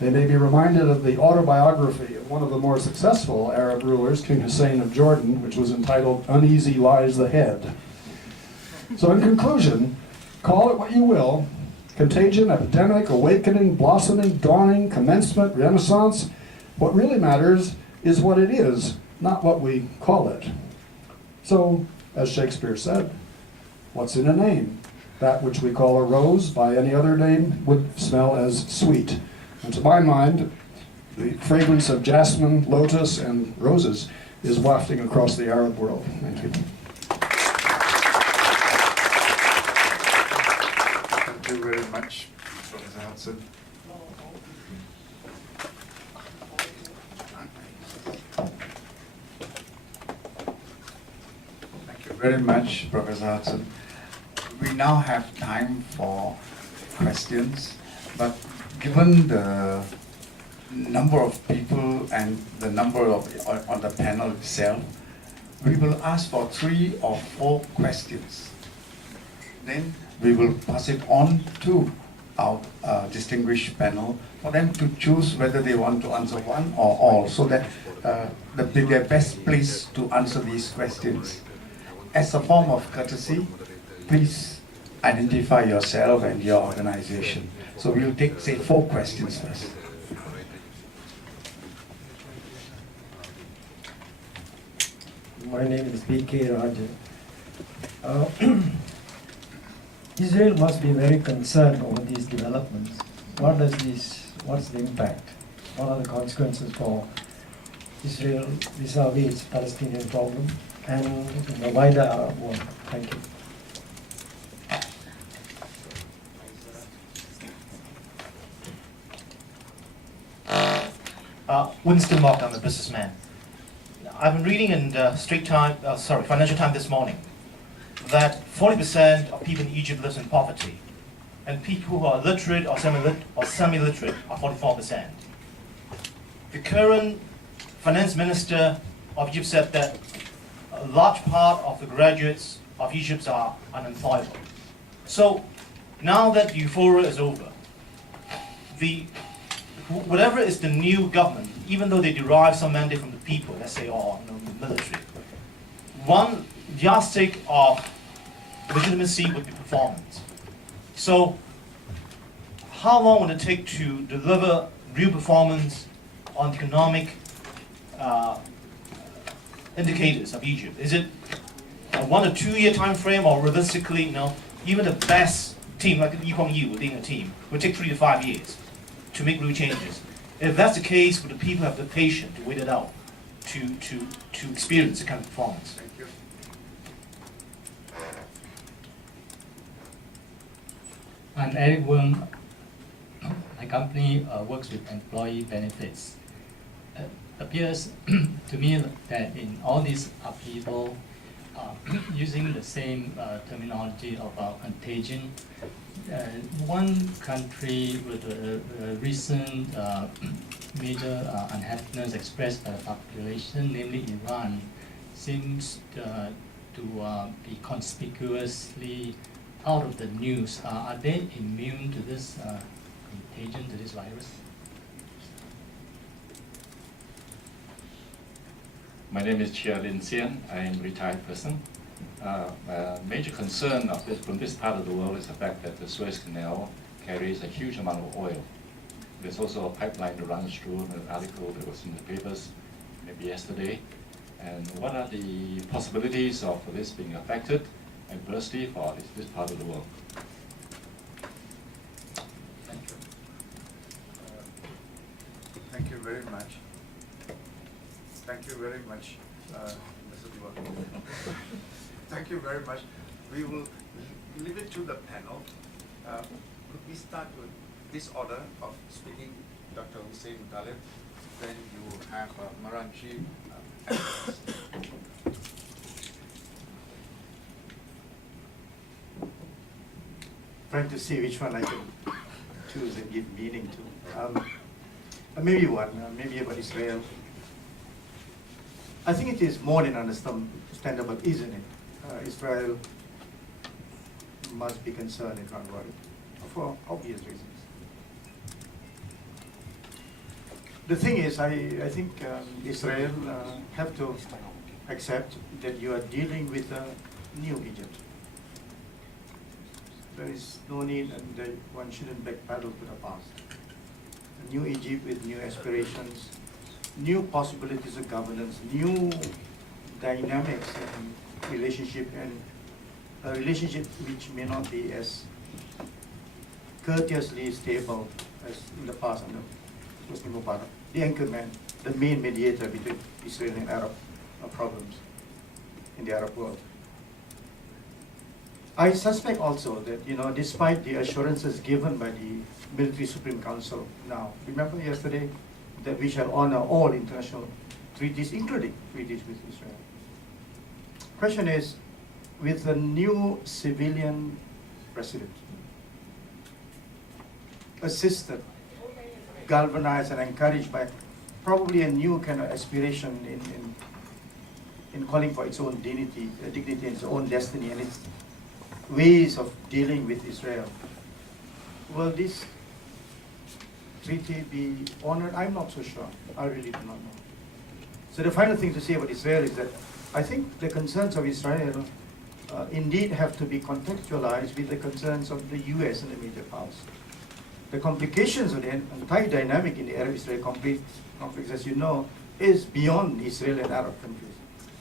They may be reminded of the autobiography of one of the more successful Arab rulers, King Hussein of Jordan, which was entitled Uneasy Lies the Head. So in conclusion, call it what you will, contagion, epidemic, awakening, blossoming, dawning, commencement, renaissance, what really matters is what it is, not what we call it. So, as Shakespeare said, what's in a name? That which we call a rose by any other name would smell as sweet. And to my mind, the fragrance of jasmine, lotus, and roses is wafting across the Arab world. Thank you. Thank you very much, Professor Hudson. Thank you very much, Professor Hudson. We now have time for questions, but given the number of people and the number of on the panel itself, we will ask for 3 or 4 questions. Then we will pass it on to our distinguished panel for them to choose whether they want to answer one or all, so that they get best placed to answer these questions. As a form of courtesy, please identify yourself and your organization. So we'll take, say, 4 questions first. My name is B.K. Rajan. Israel must be very concerned over these developments. What's the impact? What are the consequences for Israel vis-a-vis its Palestinian problem and the wider Arab world? Thank you. Winston Mock, I'm a businessman. I've been reading in Financial Times this morning that 40% of people in Egypt lives in poverty, and people who are literate or semi-literate are 44%. The current finance minister of Egypt said that a large part of the graduates of Egypt are unemployable. So now that euphoria is over, whatever is the new government, even though they derive some mandate from the people, let's say, or the military, one yardstick of legitimacy would be performance. So how long will it take to deliver real performance on economic indicators of Egypt? Is it a 1 or 2 year time frame, or realistically, even the best team, like Lee Kuan Yew leading a team, would take 3 to 5 years to make real changes? If that's the case, would the people have the patience to wait it out to experience the kind of performance? Thank you. I'm Eric Wong. My company works with employee benefits. Appears to me that in all these upheaval, using the same terminology about contagion, one country with a recent major unhappiness expressed by the population, namely Iran, seems to be conspicuously out of the news. Are they immune to this contagion, to this virus? My name is Chia Lin Xian. I am a retired person. A major concern from this part of the world is the fact that the Suez Canal carries a huge amount of oil. There's also a pipeline that runs through, an article that was in the papers maybe yesterday. And what are the possibilities of this being affected adversely for this part of the world? Thank you. Thank you very much. Thank you very much, Mr. Dua. Thank you very much. We will leave it to the panel. Could we start with this order of speaking, Dr. Hussein Talib? then you have Maranji. Trying to see which one I can choose and give meaning to. Maybe one, maybe about Israel. I think it is more than understandable, isn't it? Israel must be concerned and not worried, for obvious reasons. The thing is, I think Israel have to accept that you are dealing with a new Egypt. There is no need, and one shouldn't backpedal to the past. A new Egypt with new aspirations, new possibilities of governance, new dynamics and relationship, and a relationship which may not be as courteously stable as in the past under Hosni Mubarak, the anchor man, the main mediator between Israel and Arab problems in the Arab world. I suspect also that, despite the assurances given by the Military Supreme Council now, remember yesterday that we shall honor all international treaties, including treaties with Israel. Question is, with the new civilian president, assisted, galvanized and encouraged by probably a new kind of aspiration in calling for its own dignity, its own destiny and its ways of dealing with Israel. Will this treaty be honored? I'm not so sure. I really do not know. So the final thing to say about Israel is that I think the concerns of Israel indeed have to be contextualized with the concerns of the US and the major powers. The complications of the entire dynamic in the Arab-Israel conflict, as you know, is beyond Israel and Arab countries.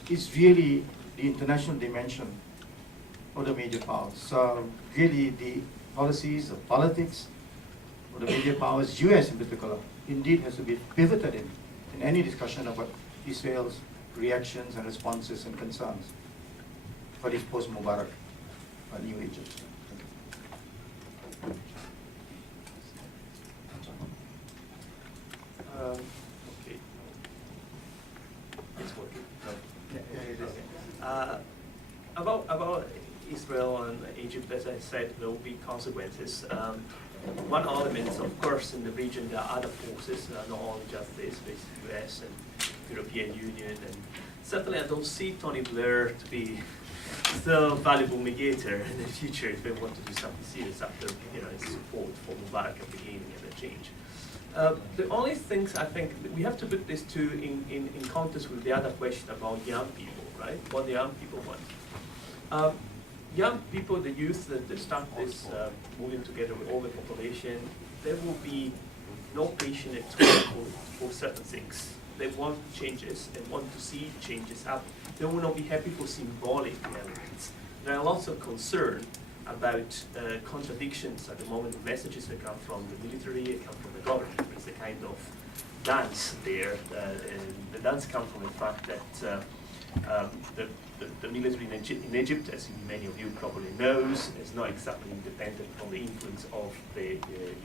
It's really the international dimension of the major powers. So really the policies, the politics of the major powers, US in particular, indeed has to be pivoted in any discussion about Israel's reactions and responses and concerns for this post-Mubarak new Egypt. Okay. It's working. About Israel and Egypt, as I said, there will be consequences. One element, of course, in the region, there are other forces, not only just this, with the US and European Union, and certainly I don't see Tony Blair to be the valuable mediator in the future if they want to do something serious after his support for Mubarak at the beginning and the change. The only things I think we have to put this too in context with the other question about young people, right? What the young people want. Young people, the youth that they start this moving together with all the population, there will be no patience at all for certain things. They want changes, they want to see changes happen. They will not be happy for symbolic elements. There are lots of concern about contradictions at the moment, the messages that come from the military, that come from the government. There's a kind of dance there. And the dance comes from the fact that the military in Egypt, as many of you probably knows, is not exactly independent from the influence of the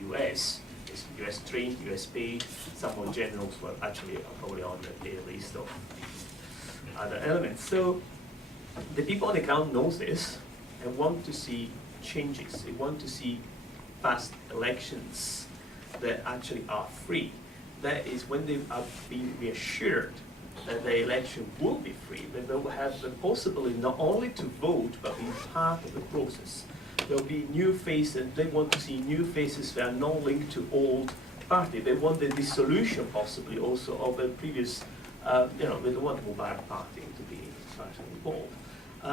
US. It's US trained, US paid. Some of the generals were actually probably on the list of other elements. So the people on the ground knows this and want to see changes. They want to see past elections that actually are free. That is when they are being reassured that the election will be free, that they will have the possibility not only to vote, but be part of the process. There will be new faces, they want to see new faces that are not linked to old party. They want the dissolution possibly also of the previous, they don't want the Mubarak party to be involved.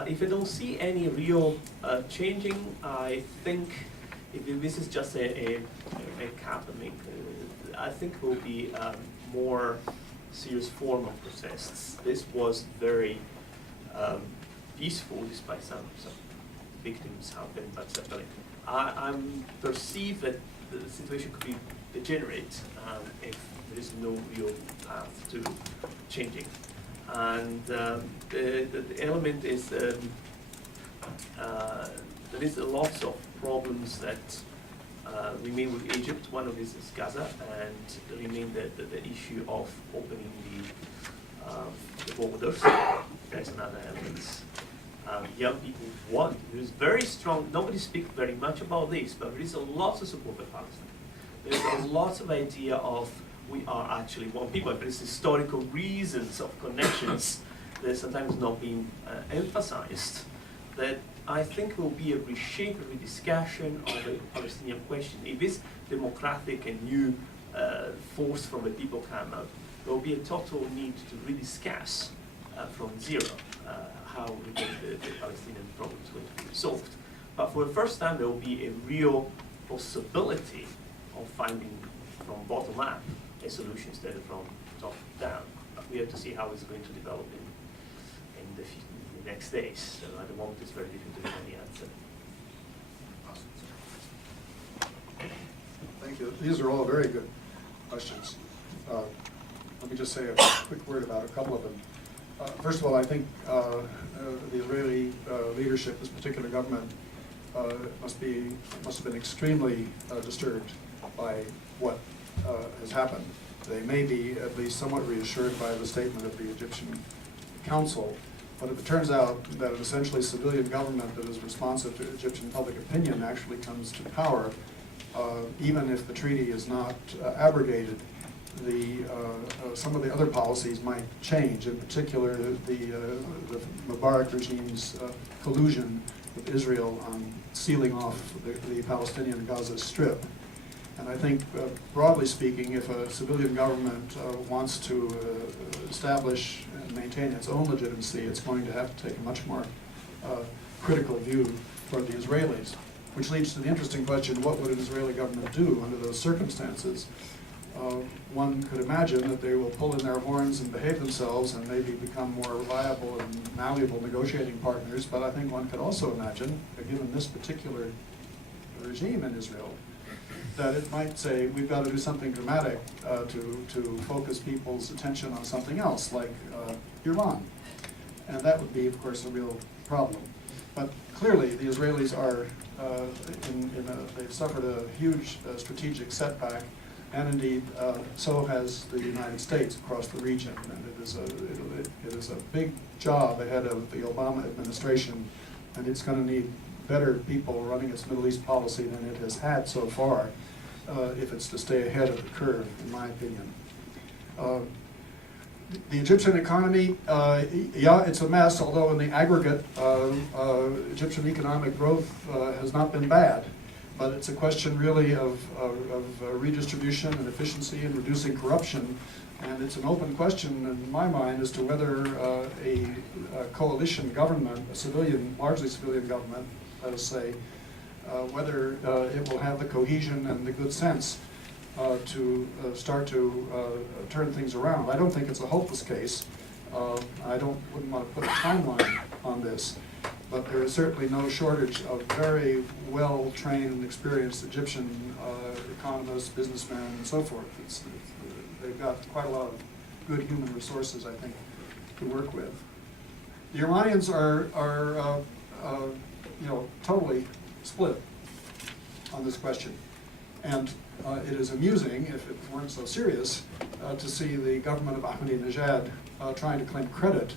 If I don't see any real changing, I think if this is just a cap, I think it will be more serious form of protests. This was very peaceful, despite some victims happened, but certainly I perceive that the situation could be degenerate if there is no real path to changing. And the element is there is lots of problems that remain with Egypt. One of these is Gaza, and remain the issue of opening the borders. That's another evidence. Young people want. There's very strong. Nobody speaks very much about this, but there is a lot of support for Palestine. There's a lot of idea of we are actually one people. There's historical reasons of connections that sometimes not being emphasized. That I think will be a reshaped rediscussion of the Palestinian question. If this democratic and new force from the people come out, there will be a total need to rediscuss from zero how the Palestinian problem is going to be solved. But for the first time, there will be a real possibility of finding from bottom up a solution instead of from top down. But we have to see how it's going to develop in the next days. So at the moment, it's very difficult to give any answer. Thank you. These are all very good questions. Let me just say a quick word about a couple of them. First of all, I think the Israeli leadership, this particular government, must have been extremely disturbed by what has happened. They may be at least somewhat reassured by the statement of the Egyptian Council, but if it turns out that an essentially civilian government that is responsive to Egyptian public opinion actually comes to power, even if the treaty is not abrogated, some of the other policies might change. In particular, the Mubarak regime's collusion with Israel on sealing off the Palestinian Gaza Strip. And I think, broadly speaking, if a civilian government wants to establish and maintain its own legitimacy, it's going to have to take a much more critical view toward the Israelis, which leads to the interesting question, what would an Israeli government do under those circumstances? One could imagine that they will pull in their horns and behave themselves and maybe become more reliable and malleable negotiating partners, but I think one could also imagine, given this particular regime in Israel, that it might say, we've got to do something dramatic to focus people's attention on something else, like Iran. And that would be, of course, a real problem. But clearly, the Israelis are, they've suffered a huge strategic setback, and indeed, so has the United States across the region. And it is a big job ahead of the Obama administration, and it's going to need better people running its Middle East policy than it has had so far, if it's to stay ahead of the curve, in my opinion. The Egyptian economy, yeah, it's a mess, although in the aggregate, Egyptian economic growth has not been bad. But it's a question really of redistribution and efficiency and reducing corruption. And it's an open question in my mind as to whether a coalition government, a civilian, largely civilian government, let us say, whether it will have the cohesion and the good sense to start to turn things around. I don't think it's a hopeless case. I wouldn't want to put a timeline on this, but there is certainly no shortage of very well-trained and experienced Egyptian economists, businessmen, and so forth. They've got quite a lot of good human resources, I think, to work with. The Iranians are totally split on this question. And it is amusing, if it weren't so serious, to see the government of Ahmadinejad trying to claim credit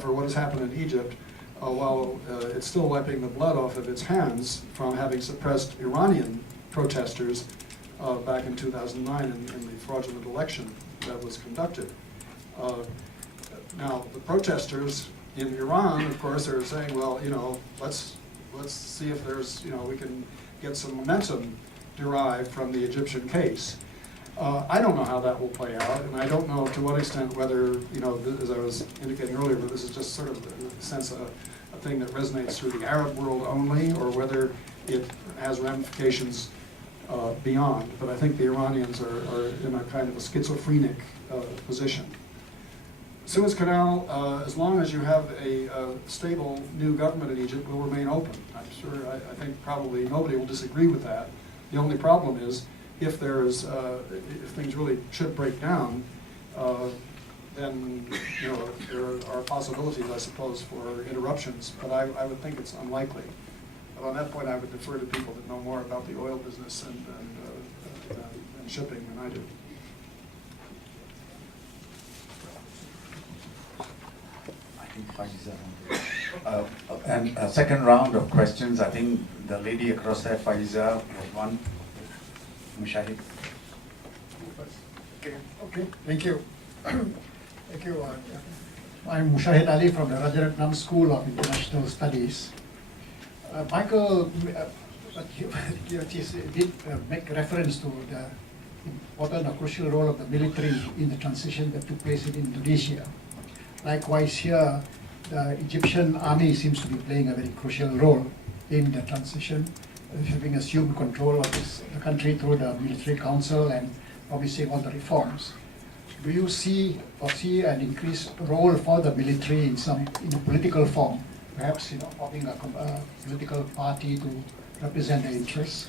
for what has happened in Egypt, while it's still wiping the blood off of its hands from having suppressed Iranian protesters back in 2009 in the fraudulent election that was conducted. Now, the protesters in Iran, of course, are saying, well, let's see if there's, we can get some momentum derived from the Egyptian case. I don't know how that will play out, and I don't know to what extent whether, as I was indicating earlier, whether this is just sort of, in a sense, a thing that resonates through the Arab world only, or whether it has ramifications beyond. But I think the Iranians are in a kind of a schizophrenic position. Suez Canal, as long as you have a stable new government in Egypt, will remain open. I'm sure, I think probably nobody will disagree with that. The only problem is, if if things really should break down, then there are possibilities, I suppose, for interruptions. But I would think it's unlikely. But on that point, I would defer to people that know more about the oil business and shipping than I do. I think Faiza. And a second round of questions. I think the lady across there, Faiza, was one. Mushahid. Okay, thank you. Thank you. I'm Mushahid Ali from the Rajaratnam School of International Studies. Michael did make reference to the important or crucial role of the military in the transition that took place in Indonesia. Likewise here, the Egyptian army seems to be playing a very crucial role in the transition, having assumed control of the country through the military council and promising all the reforms. Do you foresee an increased role for the military in a political form, perhaps forming a political party to represent their interests,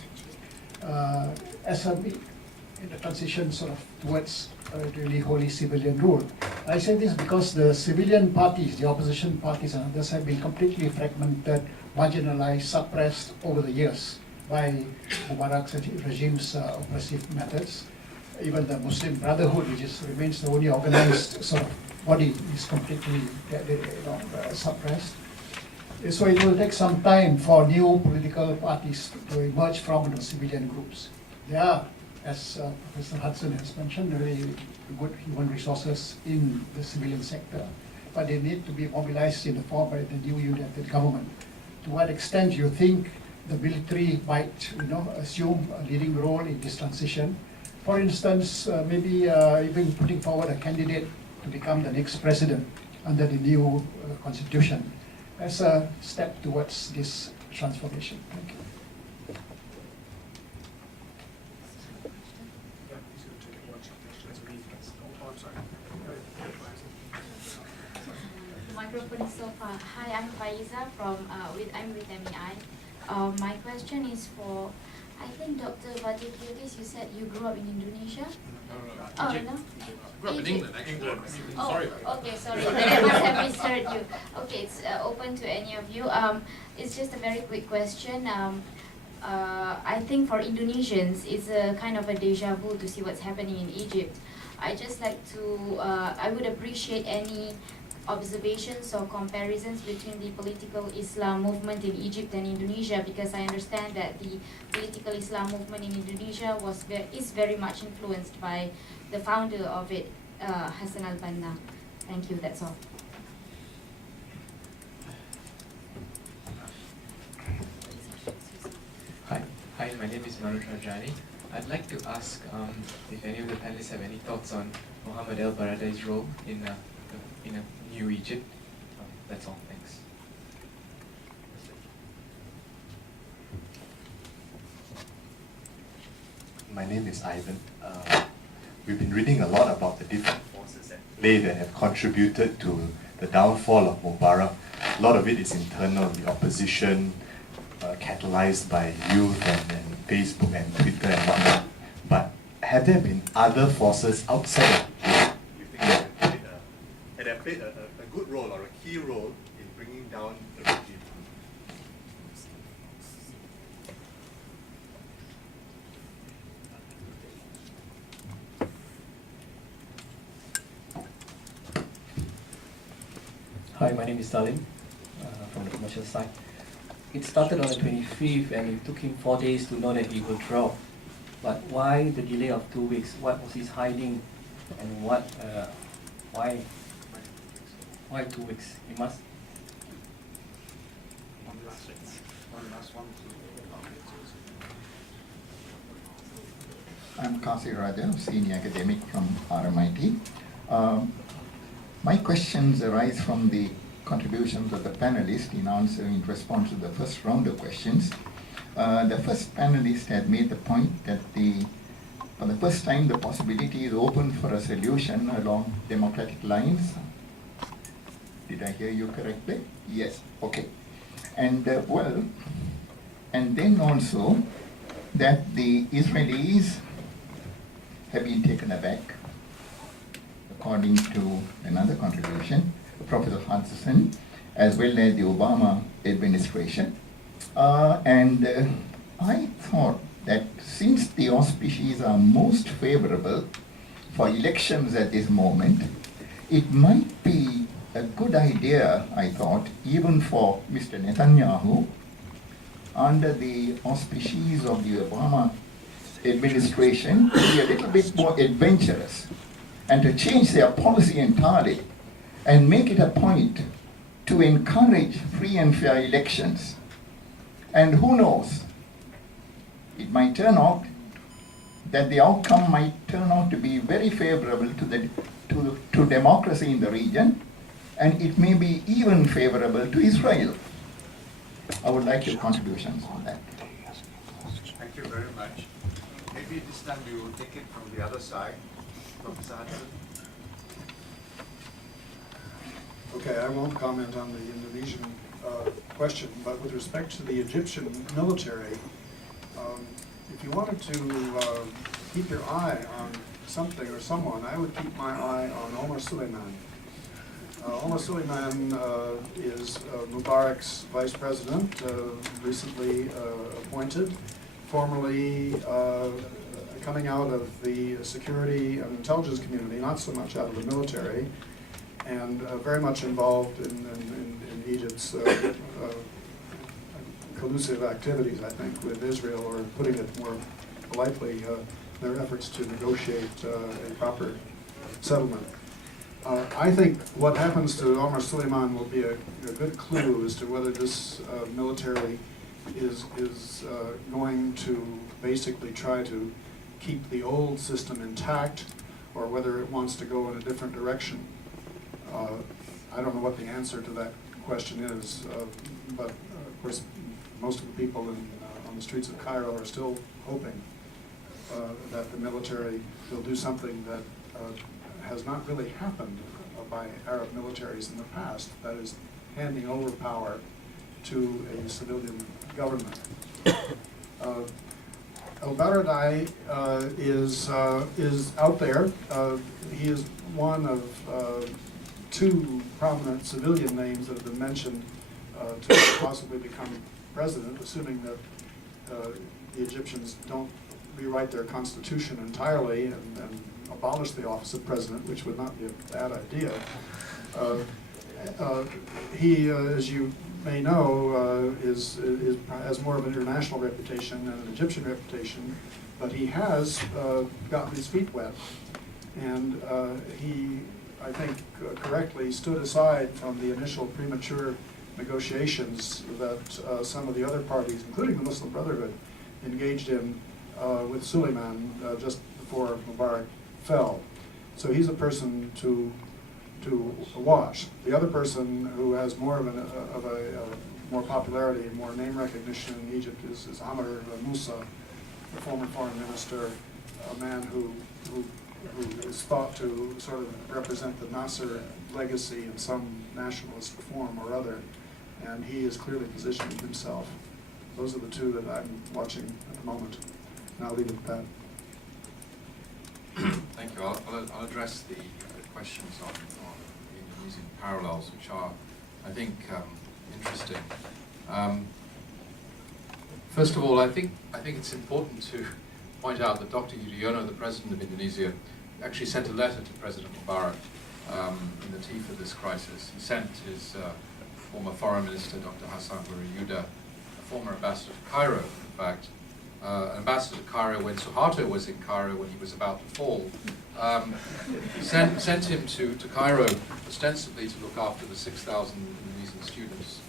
in the transition sort of towards really wholly civilian rule? I say this because the civilian parties, the opposition parties and others have been completely fragmented, marginalized, suppressed over the years by Mubarak's regime's oppressive methods. Even the Muslim Brotherhood, which remains the only organized sort of body, is completely suppressed. So it will take some time for new political parties to emerge from the civilian groups. There are, as Professor Hudson has mentioned, very good human resources in the civilian sector, but they need to be mobilized in the form by the new united government. To what extent do you think the military might assume a leading role in this transition? For instance, maybe even putting forward a candidate to become the next president under the new constitution as a step towards this transformation. Thank you. Microphone so far. Hi, I'm Faiza I'm with MEI. My question is for, I think Dr. Vatikiotis, you said you grew up in Indonesia? Oh, no? Grew up in England, actually. Oh, Sorry about that. okay, sorry. Then I must have misheard you. Okay, it's open to any of you. It's just a very quick question. I think for Indonesians, it's a kind of a deja vu to see what's happening in Egypt. I would appreciate any observations or comparisons between the political Islam movement in Egypt and Indonesia, because I understand that the political Islam movement in Indonesia is very much influenced by the founder of it, Hassan al-Banna. Thank you, that's all. Hi, my name is Marut Rajani. I'd like to ask if any of the panelists have any thoughts on Mohammed El-Baradei's role in a new Egypt. That's all, thanks. My name is Ivan. We've been reading a lot about the different forces at play that have contributed to the downfall of Mubarak. A lot of it is internal, the opposition, catalyzed by youth and Facebook and Twitter and whatnot. But have there been other forces outside of this you think that have played a good role or a key role in bringing down the regime? Hi, my name is Salim from the commercial side. It started on the 25th and it took him 4 days to know that he would drop. But why the delay of 2 weeks? What was his hiding and why 2 weeks? He must. I'm Kasi Raja, senior academic from RMIT. My questions arise from the contributions of the panelists in response to the first round of questions. The first panelist had made the point that for the first time the possibility is open for a solution along democratic lines. Did I hear you correctly? Yes, okay. And and then also that the Israelis have been taken aback, according to another contribution, Professor Hudson, as well as the Obama administration. I thought that since the auspices are most favorable for elections at this moment, it might be a good idea, I thought, even for Mr. Netanyahu, under the auspices of the Obama administration, to be a little bit more adventurous and to change their policy entirely and make it a point to encourage free and fair elections. And who knows, it might turn out that the outcome might turn out to be very favorable to democracy in the region, and it may be even favorable to Israel. I would like your contributions on that. Thank you very much. Maybe this time we will take it from the other side, Professor Hudson. Okay, I won't comment on the Indonesian question, but with respect to the Egyptian military, if you wanted to keep your eye on something or someone, I would keep my eye on Omar Suleiman. Omar Suleiman is Mubarak's vice president, recently appointed, formerly coming out of the security and intelligence community, not so much out of the military, and very much involved in Egypt's collusive activities, I think, with Israel, or putting it more politely, their efforts to negotiate a proper settlement. I think what happens to Omar Suleiman will be a good clue as to whether this military is going to basically try to keep the old system intact, or whether it wants to go in a different direction. I don't know what the answer to that question is, but of course most of the people on the streets of Cairo are still hoping that the military will do something that has not really happened by Arab militaries in the past, that is handing over power to a civilian government. El-Baradei is out there. He is one of two prominent civilian names that have been mentioned to possibly become president, assuming that the Egyptians don't rewrite their constitution entirely and abolish the office of president, which would not be a bad idea. He, as you may know, has more of an international reputation than an Egyptian reputation, but he has gotten his feet wet, and he, I think, correctly stood aside from the initial premature negotiations that some of the other parties, including the Muslim Brotherhood, engaged in with Suleiman just before Mubarak fell. So he's a person to watch. The other person who has more of a more popularity and more name recognition in Egypt is Amr Moussa, the former foreign minister, a man who is thought to sort of represent the Nasser legacy in some nationalist form or other, and he is clearly positioning himself. Those are the two that I'm watching at the moment, and I'll leave it at that. Thank you. I'll address the questions on the Indonesian parallels, which are, I think, interesting. First of all, I think it's important to point out that Dr. Yudhoyono, the president of Indonesia, actually sent a letter to President Mubarak in the teeth of this crisis. He sent his former foreign minister, Dr. Hassan Buriuda, a former ambassador to Cairo, in fact, an ambassador to Cairo when Suharto was in Cairo when he was about to fall, sent him to Cairo ostensibly to look after the 6,000 Indonesian students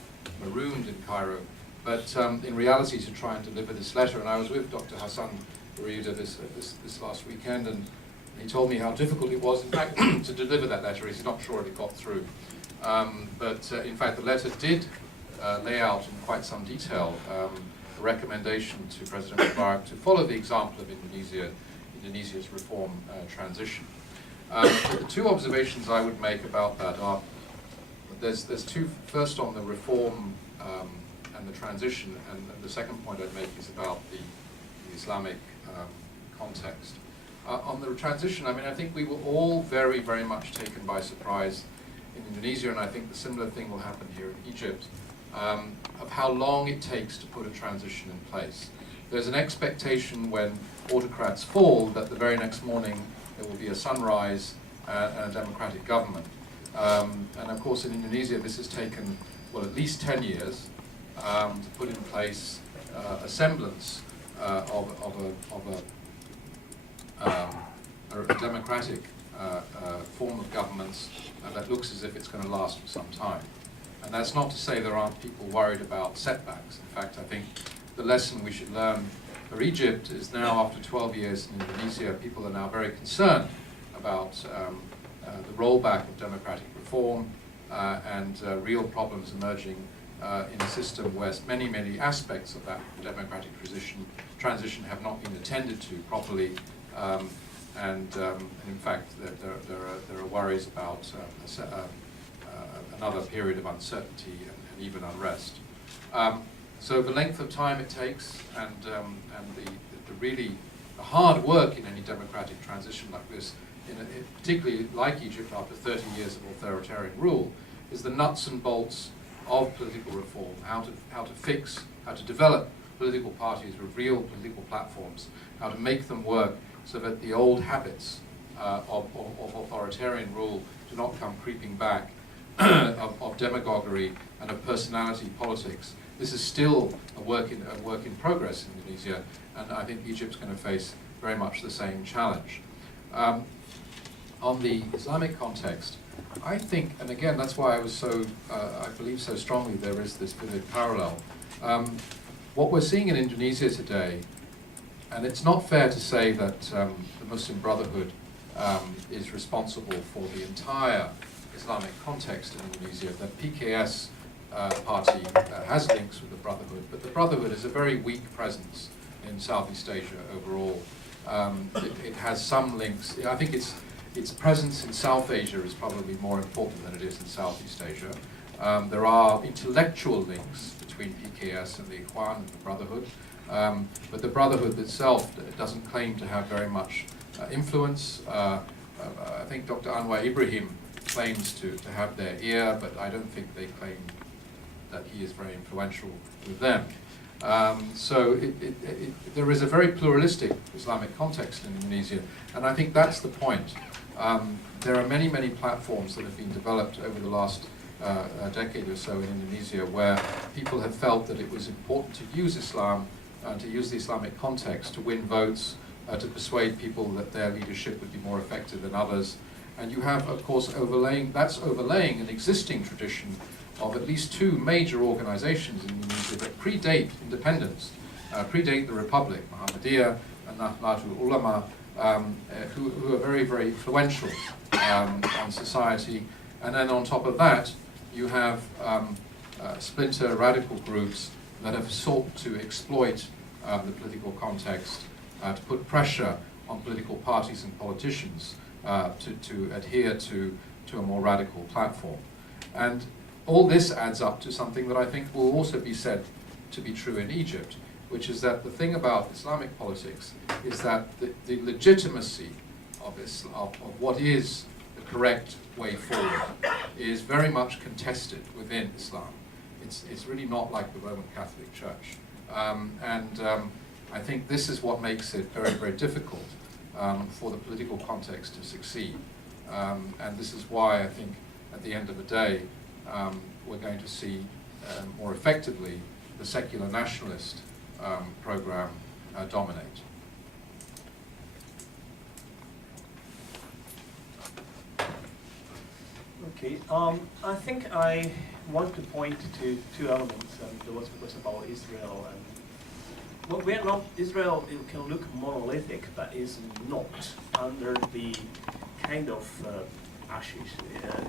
marooned in Cairo, but in reality to try and deliver this letter. And I was with Dr. Hassan Buriuda this last weekend, and he told me how difficult it was, in fact, to deliver that letter. He's not sure it got through. But in fact, the letter did lay out in quite some detail a recommendation to President Mubarak to follow the example of Indonesia's reform transition. The two observations I would make about that are, there's two, first on the reform and the transition, and the second point I'd make is about the Islamic context. On the transition, I mean, I think we were all very, very much taken by surprise in Indonesia, and I think the similar thing will happen here in Egypt, of how long it takes to put a transition in place. There's an expectation when autocrats fall that the very next morning there will be a sunrise and a democratic government. And of course in Indonesia this has taken, well, at least 10 years to put in place a semblance of a democratic form of governance that looks as if it's going to last for some time. And that's not to say there aren't people worried about setbacks. In fact, I think the lesson we should learn for Egypt is now, after 12 years in Indonesia, people are now very concerned about the rollback of democratic reform and real problems emerging in a system where many, many aspects of that democratic transition have not been attended to properly. And in fact, there are worries about another period of uncertainty and even unrest. So the length of time it takes and the hard work in any democratic transition like this, particularly like Egypt after 30 years of authoritarian rule, is the nuts and bolts of political reform, how to develop political parties with real political platforms, how to make them work so that the old habits of authoritarian rule do not come creeping back, of demagoguery and of personality politics. This is still a work in progress in Indonesia, and I think Egypt's going to face very much the same challenge. On the Islamic context, I think, and again that's why I was so, I believe so strongly there is this vivid parallel. What we're seeing in Indonesia today, and it's not fair to say that the Muslim Brotherhood is responsible for the entire Islamic context in Indonesia. The PKS party has links with the Brotherhood, but the Brotherhood is a very weak presence in Southeast Asia overall. It has some links. I think its presence in South Asia is probably more important than it is in Southeast Asia. There are intellectual links between PKS and the Ikhwan and the Brotherhood, but the Brotherhood itself doesn't claim to have very much influence. I think Dr. Anwar Ibrahim claims to have their ear, but I don't think they claim that he is very influential with them. So there is a very pluralistic Islamic context in Indonesia, and I think that's the point. There are many, many platforms that have been developed over the last decade or so in Indonesia where people have felt that it was important to use Islam and to use the Islamic context to win votes, to persuade people that their leadership would be more effective than others. And you have, of course, overlaying an existing tradition of at least two major organizations in Indonesia that predate independence, predate the Republic, Muhammadiyah and Nahdlatul Ulama, who are very, very influential on society. And then on top of that, you have splinter radical groups that have sought to exploit the political context, to put pressure on political parties and politicians to adhere to a more radical platform. And all this adds up to something that I think will also be said to be true in Egypt, which is that the thing about Islamic politics is that the legitimacy of what is the correct way forward is very much contested within Islam. It's really not like the Roman Catholic Church. I think this is what makes it very, very difficult for the political context to succeed. And this is why I think at the end of the day, we're going to see more effectively the secular nationalist program dominate. Okay, I think I want to point to two elements. There was a question about Israel, and well, we're not, Israel, it can look monolithic, but is not under the kind of ashes.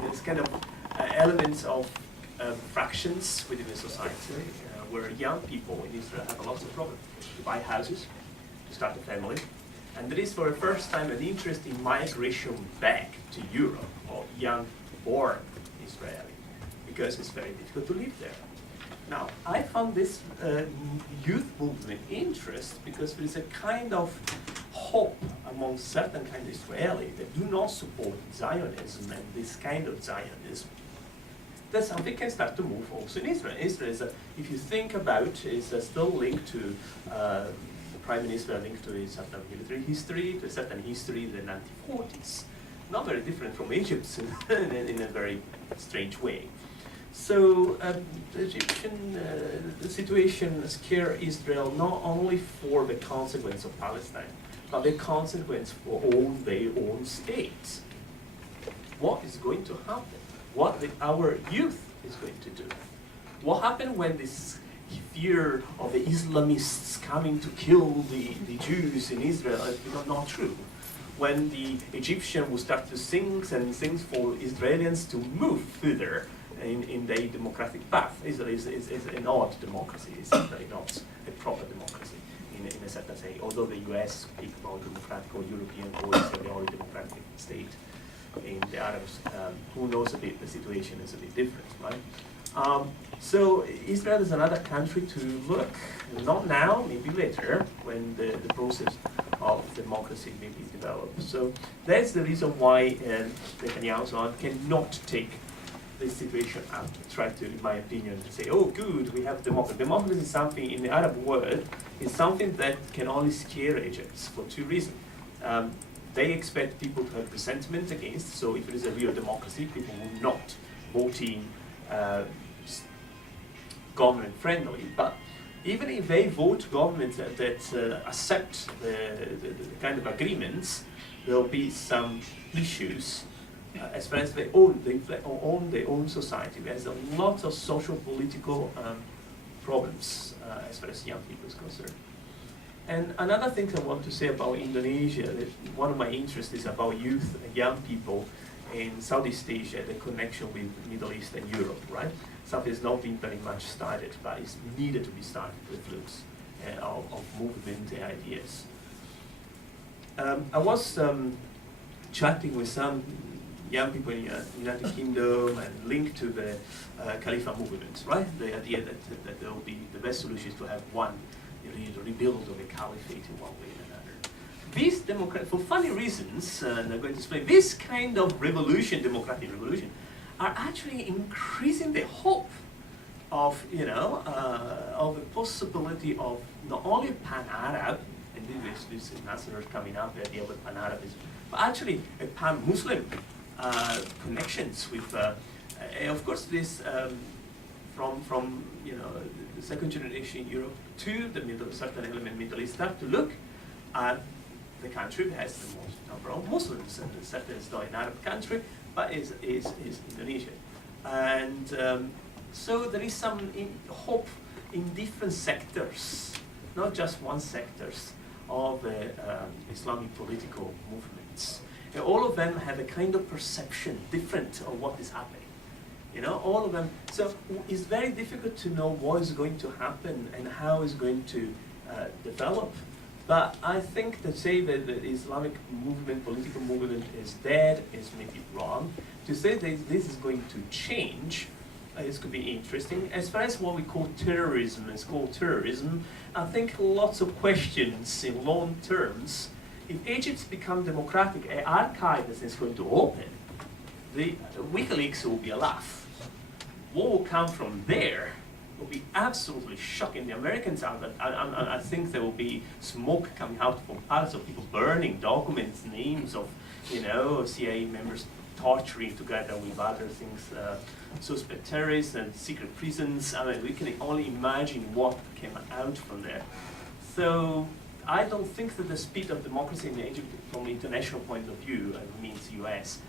It's kind of elements of fractions within the society, where young people in Israel have lots of problems to buy houses, to start a family. And there is for the first time an interest in migration back to Europe of young born Israeli, because it's very difficult to live there. Now, I found this youth movement interest because there is a kind of hope among certain kind of Israeli that do not support Zionism and this kind of Zionism. that something can start to move also in Israel. Israel is, if you think about, is still linked to the Prime Minister linked to a certain military history, to a certain history in the 1940s. Not very different from Egypt's in a very strange way. So the Egyptian the situation scares Israel not only for the consequence of Palestine, but the consequence for all their own states. What is going to happen? What our youth is going to do? What happened when this fear of the Islamists coming to kill the Jews in Israel is not true? When the Egyptian will start to sing for Israelis to move further in the democratic path. Israel is an odd democracy. It's certainly not a proper democracy in a certain way. Although the US speak about democratic or European or Israeli democratic state, in the Arabs, who knows a bit, the situation is a bit different, right? So Israel is another country to look, not now, maybe later, when the process of democracy may be developed. So that's the reason why Netanyahu cannot take this situation out, try to, in my opinion, say, oh good, we have democracy. Democracy is something, in the Arab world, is something that can only scare Egypt for two reasons. They expect people to have resentment against, so if it is a real democracy, people will not vote in government friendly, but even if they vote governments that accept the kind of agreements, there will be some issues as far as they own their own society. There's a lot of social political problems as far as young people is concerned. And another thing I want to say about Indonesia, that one of my interests is about youth and young people in Southeast Asia, the connection with Middle East and Europe, right? Something has not been very much started, but it's needed to be started, the flux of movement and ideas. I was chatting with some young people in the United Kingdom and linked to the Khalifa movement, right? The idea that there will be the best solution is to have one, the rebuild of a caliphate in one way or another. These democrats, for funny reasons, and I'm going to explain, this kind of revolution, democratic revolution, are actually increasing the hope of, of the possibility of not only pan-Arab, and this Nasser coming up, the idea of pan-Arabism, but actually a pan-Muslim connections with, of course, this from the second generation in Europe to the certain element Middle East, start to look at the country that has the most number of Muslims, and certainly it's not an Arab country, but is Indonesia. And so there is some hope in different sectors, not just one sectors of Islamic political movements. And all of them have a kind of perception different of what is happening. All of them. So it's very difficult to know what is going to happen and how it's going to develop. But I think to say that the Islamic movement, political movement is dead is maybe wrong. To say that this is going to change, this could be interesting. As far as what we call terrorism is called terrorism, I think lots of questions in long terms. If Egypt becomes democratic, Al-Qaeda is going to open, the WikiLeaks will be a laugh. What will come from there will be absolutely shocking. The Americans I think there will be smoke coming out from parts of people burning documents, names of CIA members torturing together with other things, suspect terrorists and secret prisons. I mean, we can only imagine what came out from there. So I don't think that the speed of democracy in Egypt, from an international point of view, and means US,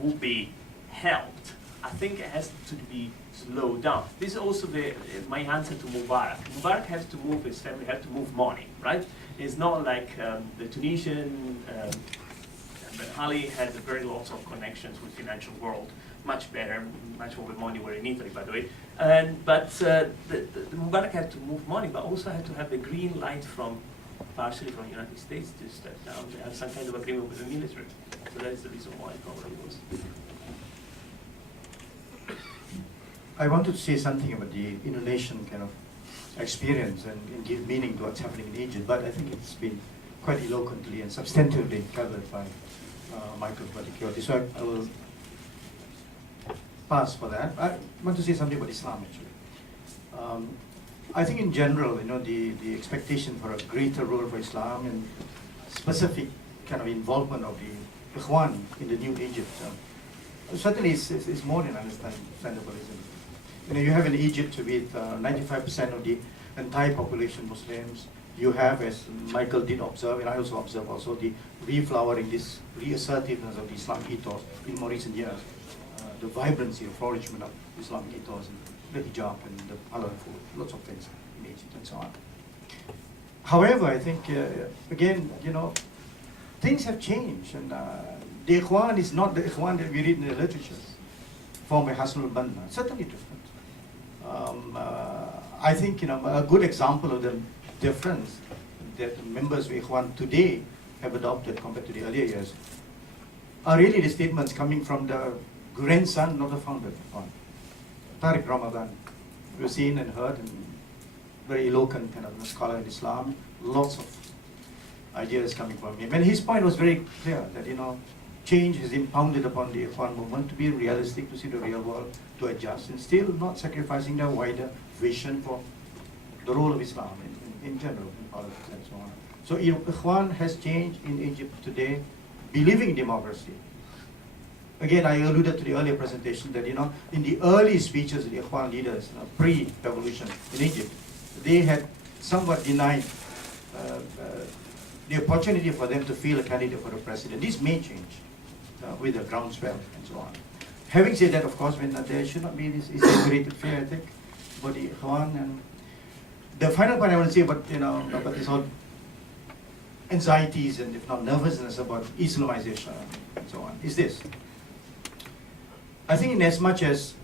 will be helped. I think it has to be slowed down. This is also my answer to Mubarak. Mubarak has to move, his family has to move money, right? It's not like the Tunisian, Ben Ali had very lots of connections with financial world, much better, much more money were in Italy, by the way. But the Mubarak had to move money, but also had to have the green light partially from the United States to step down. They have some kind of agreement with the military. So that is the reason why probably it was. I wanted to say something about the Indonesian kind of experience and give meaning to what's happening in Egypt, but I think it's been quite eloquently and substantively covered by Michael Batikiotti. So I will pass for that. I want to say something about Islam actually. I think in general, the expectation for a greater role for Islam and specific kind of involvement of the Ikhwan in the new Egypt certainly is more than understandable, isn't it? You have in Egypt with 95% of the entire population Muslims. You have, as Michael did observe, and I also observe also, the reflowering, this reassertiveness of the Islamic ethos in more recent years. The vibrancy, the flourishment of Islamic ethos, and the hijab and the halal food, lots of things in Egypt and so on. However, I think, again, things have changed, and the Ikhwan is not the Ikhwan that we read in the literatures, formed by Hassan al-Banna, certainly different. I think, a good example of the difference that members of Ikhwan today have adopted compared to the earlier years are really the statements coming from the grandson of the founder of Ikhwan, Tariq Ramadan. We've seen and heard, and very eloquent kind of scholar in Islam, lots of ideas coming from him. And his point was very clear that, change is impounded upon the Ikhwan movement to be realistic, to see the real world, to adjust, and still not sacrificing their wider vision for the role of Islam in general, in politics and so on. So Ikhwan has changed in Egypt today, believing in democracy. Again, I alluded to the earlier presentation that, in the early speeches of the Ikhwan leaders, pre-revolution in Egypt, they had somewhat denied the opportunity for them to field a candidate for the president. This may change with the groundswell and so on. Having said that, of course, when there should not be this integrated fear, I think, about the Ikhwan. And the final point I want to say about, about this whole anxieties and if not nervousness about Islamization and so on, is this. I think in as much as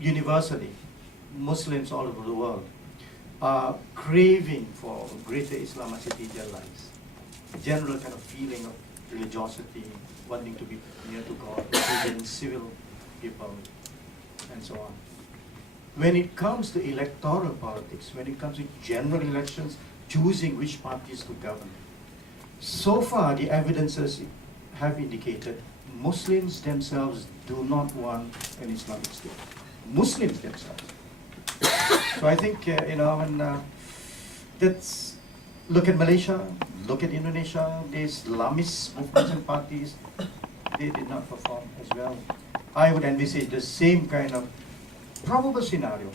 universally, Muslims all over the world are craving for greater Islamicity in their lives, general kind of feeling of religiosity, wanting to be near to God, being civil people, and so on. When it comes to electoral politics, when it comes to general elections, choosing which parties to govern, so far the evidences have indicated Muslims themselves do not want an Islamic state. Muslims themselves. So I think, that's, look at Malaysia, look at Indonesia, the Islamist movements and parties, they did not perform as well. I would envisage the same kind of probable scenario.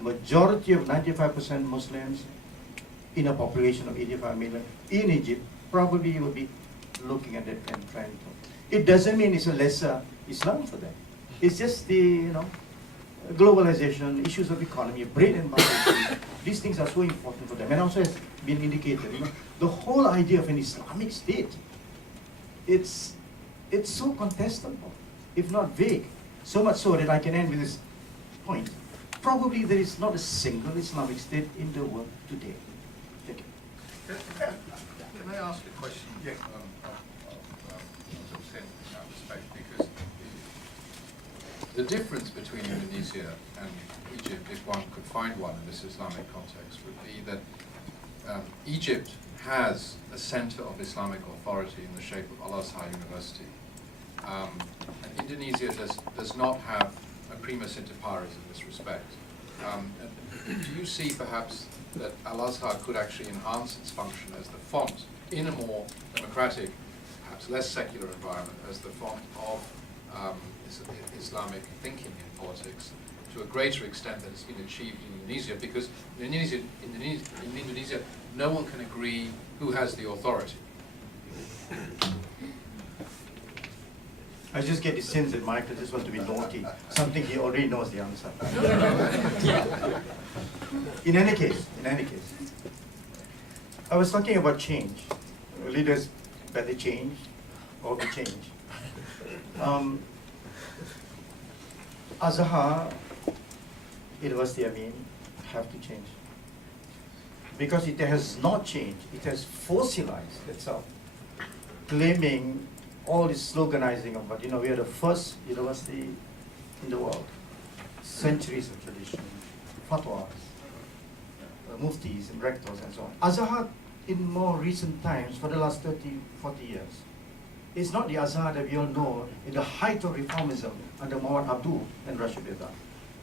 Majority of 95% Muslims in a population of 85 million in Egypt probably will be looking at that kind of trend. It doesn't mean it's a lesser Islam for them. It's just the, globalization, issues of economy, bread and butter. These things are so important for them. And also has been indicated, the whole idea of an Islamic state, it's so contestable, if not vague. So much so that I can end with this point. Probably there is not a single Islamic state in the world today. Thank you. Can I ask a question? Yes. In that respect, because the difference between Indonesia and Egypt, if one could find one in this Islamic context, would be that Egypt has a center of Islamic authority in the shape of Al-Azhar University. And Indonesia does not have a primus inter pares in this respect. Do you see perhaps that Al-Azhar could actually enhance its function as the font in a more democratic, perhaps less secular environment, as the font of Islamic thinking in politics to a greater extent than has been achieved in Indonesia? Because in Indonesia, no one can agree who has the authority. I just get the sense that Michael just wants to be naughty, something he already knows the answer. In any case, I was talking about change. Leaders better change or be changed. Azhar University, have to change. Because it has not changed, it has fossilized itself, claiming all this sloganizing about, we are the first university in the world, centuries of tradition, fatwas, muftis and rectors and so on. Azhar, in more recent times, for the last 30, 40 years, It's not the Azhar that we all know in the height of reformism under Muhammad Abdul and Rashid Rida.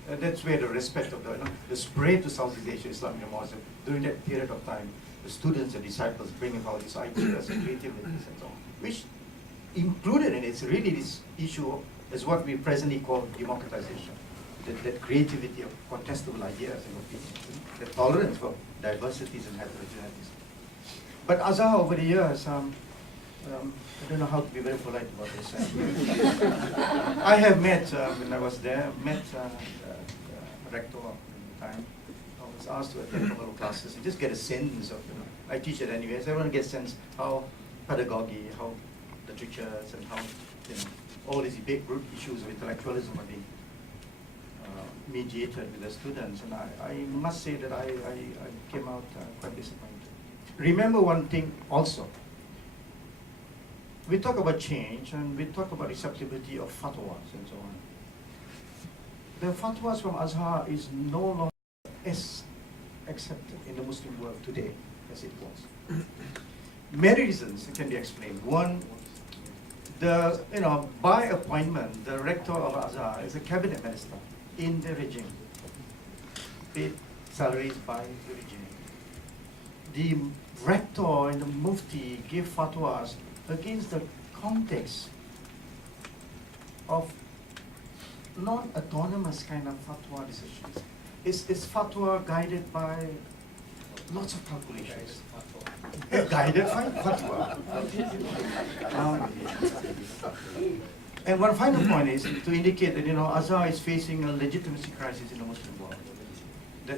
That's where the respect of the spread to Southeast Asia Islamic democracy during that period of time, the students and disciples bringing about these ideas and creativities and so on, which included in it really this issue is what we presently call democratization. That creativity of contestable ideas and opinions, the tolerance for diversities and heterogeneities. But Azhar over the years, I don't know how to be very polite about this. I have met, when I was there, the rector at the time. I was asked to attend a couple of classes and just get a sense of, I teach it anyways, I want to get a sense how pedagogy, how literatures, and how, all these big group issues of intellectualism are being mediated with the students. And I must say that I came out quite disappointed. Remember one thing also. We talk about change and we talk about acceptability of fatwas and so on. The fatwas from Azhar is no longer as accepted in the Muslim world today as it was. Many reasons can be explained. One, by appointment, the rector of Azhar is a cabinet minister in the regime, paid salaries by the regime. The rector and the mufti give fatwas against the context of non-autonomous kind of fatwa decisions. It's fatwa guided by lots of calculations. Guided by fatwa. And one final point is to indicate that Azhar is facing a legitimacy crisis in the Muslim world.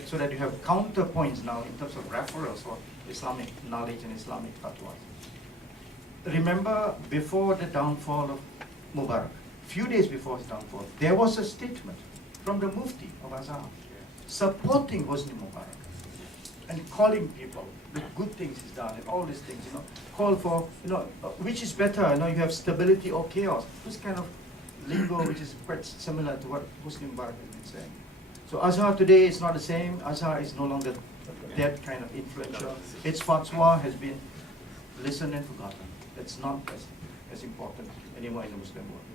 So that you have counterpoints now in terms of referrals for Islamic knowledge and Islamic fatwas. Remember, before the downfall of Mubarak, few days before his downfall, there was a statement from the Mufti of Azhar supporting Hosni Mubarak and calling people the good things he's done and all these things, call for, which is better, you have stability or chaos. This kind of lingo which is quite similar to what Hosni Mubarak has been saying. So Azhar today is not the same. Azhar is no longer that kind of influential. Its fatwa has been listened and forgotten. It's not as important anymore in the Muslim world.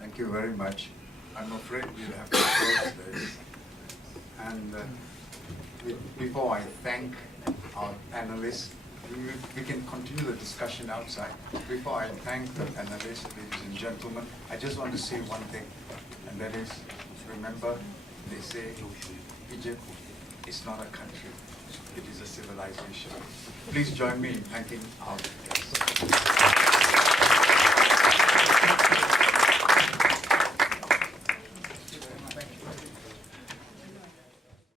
Thank you very much. I'm afraid we'll have to close this. And before I thank our panelists, we can continue the discussion outside. Before I thank the panelists, ladies and gentlemen, I just want to say one thing, and that is, remember, they say Egypt is not a country, it is a civilization. Please join me in thanking our guests.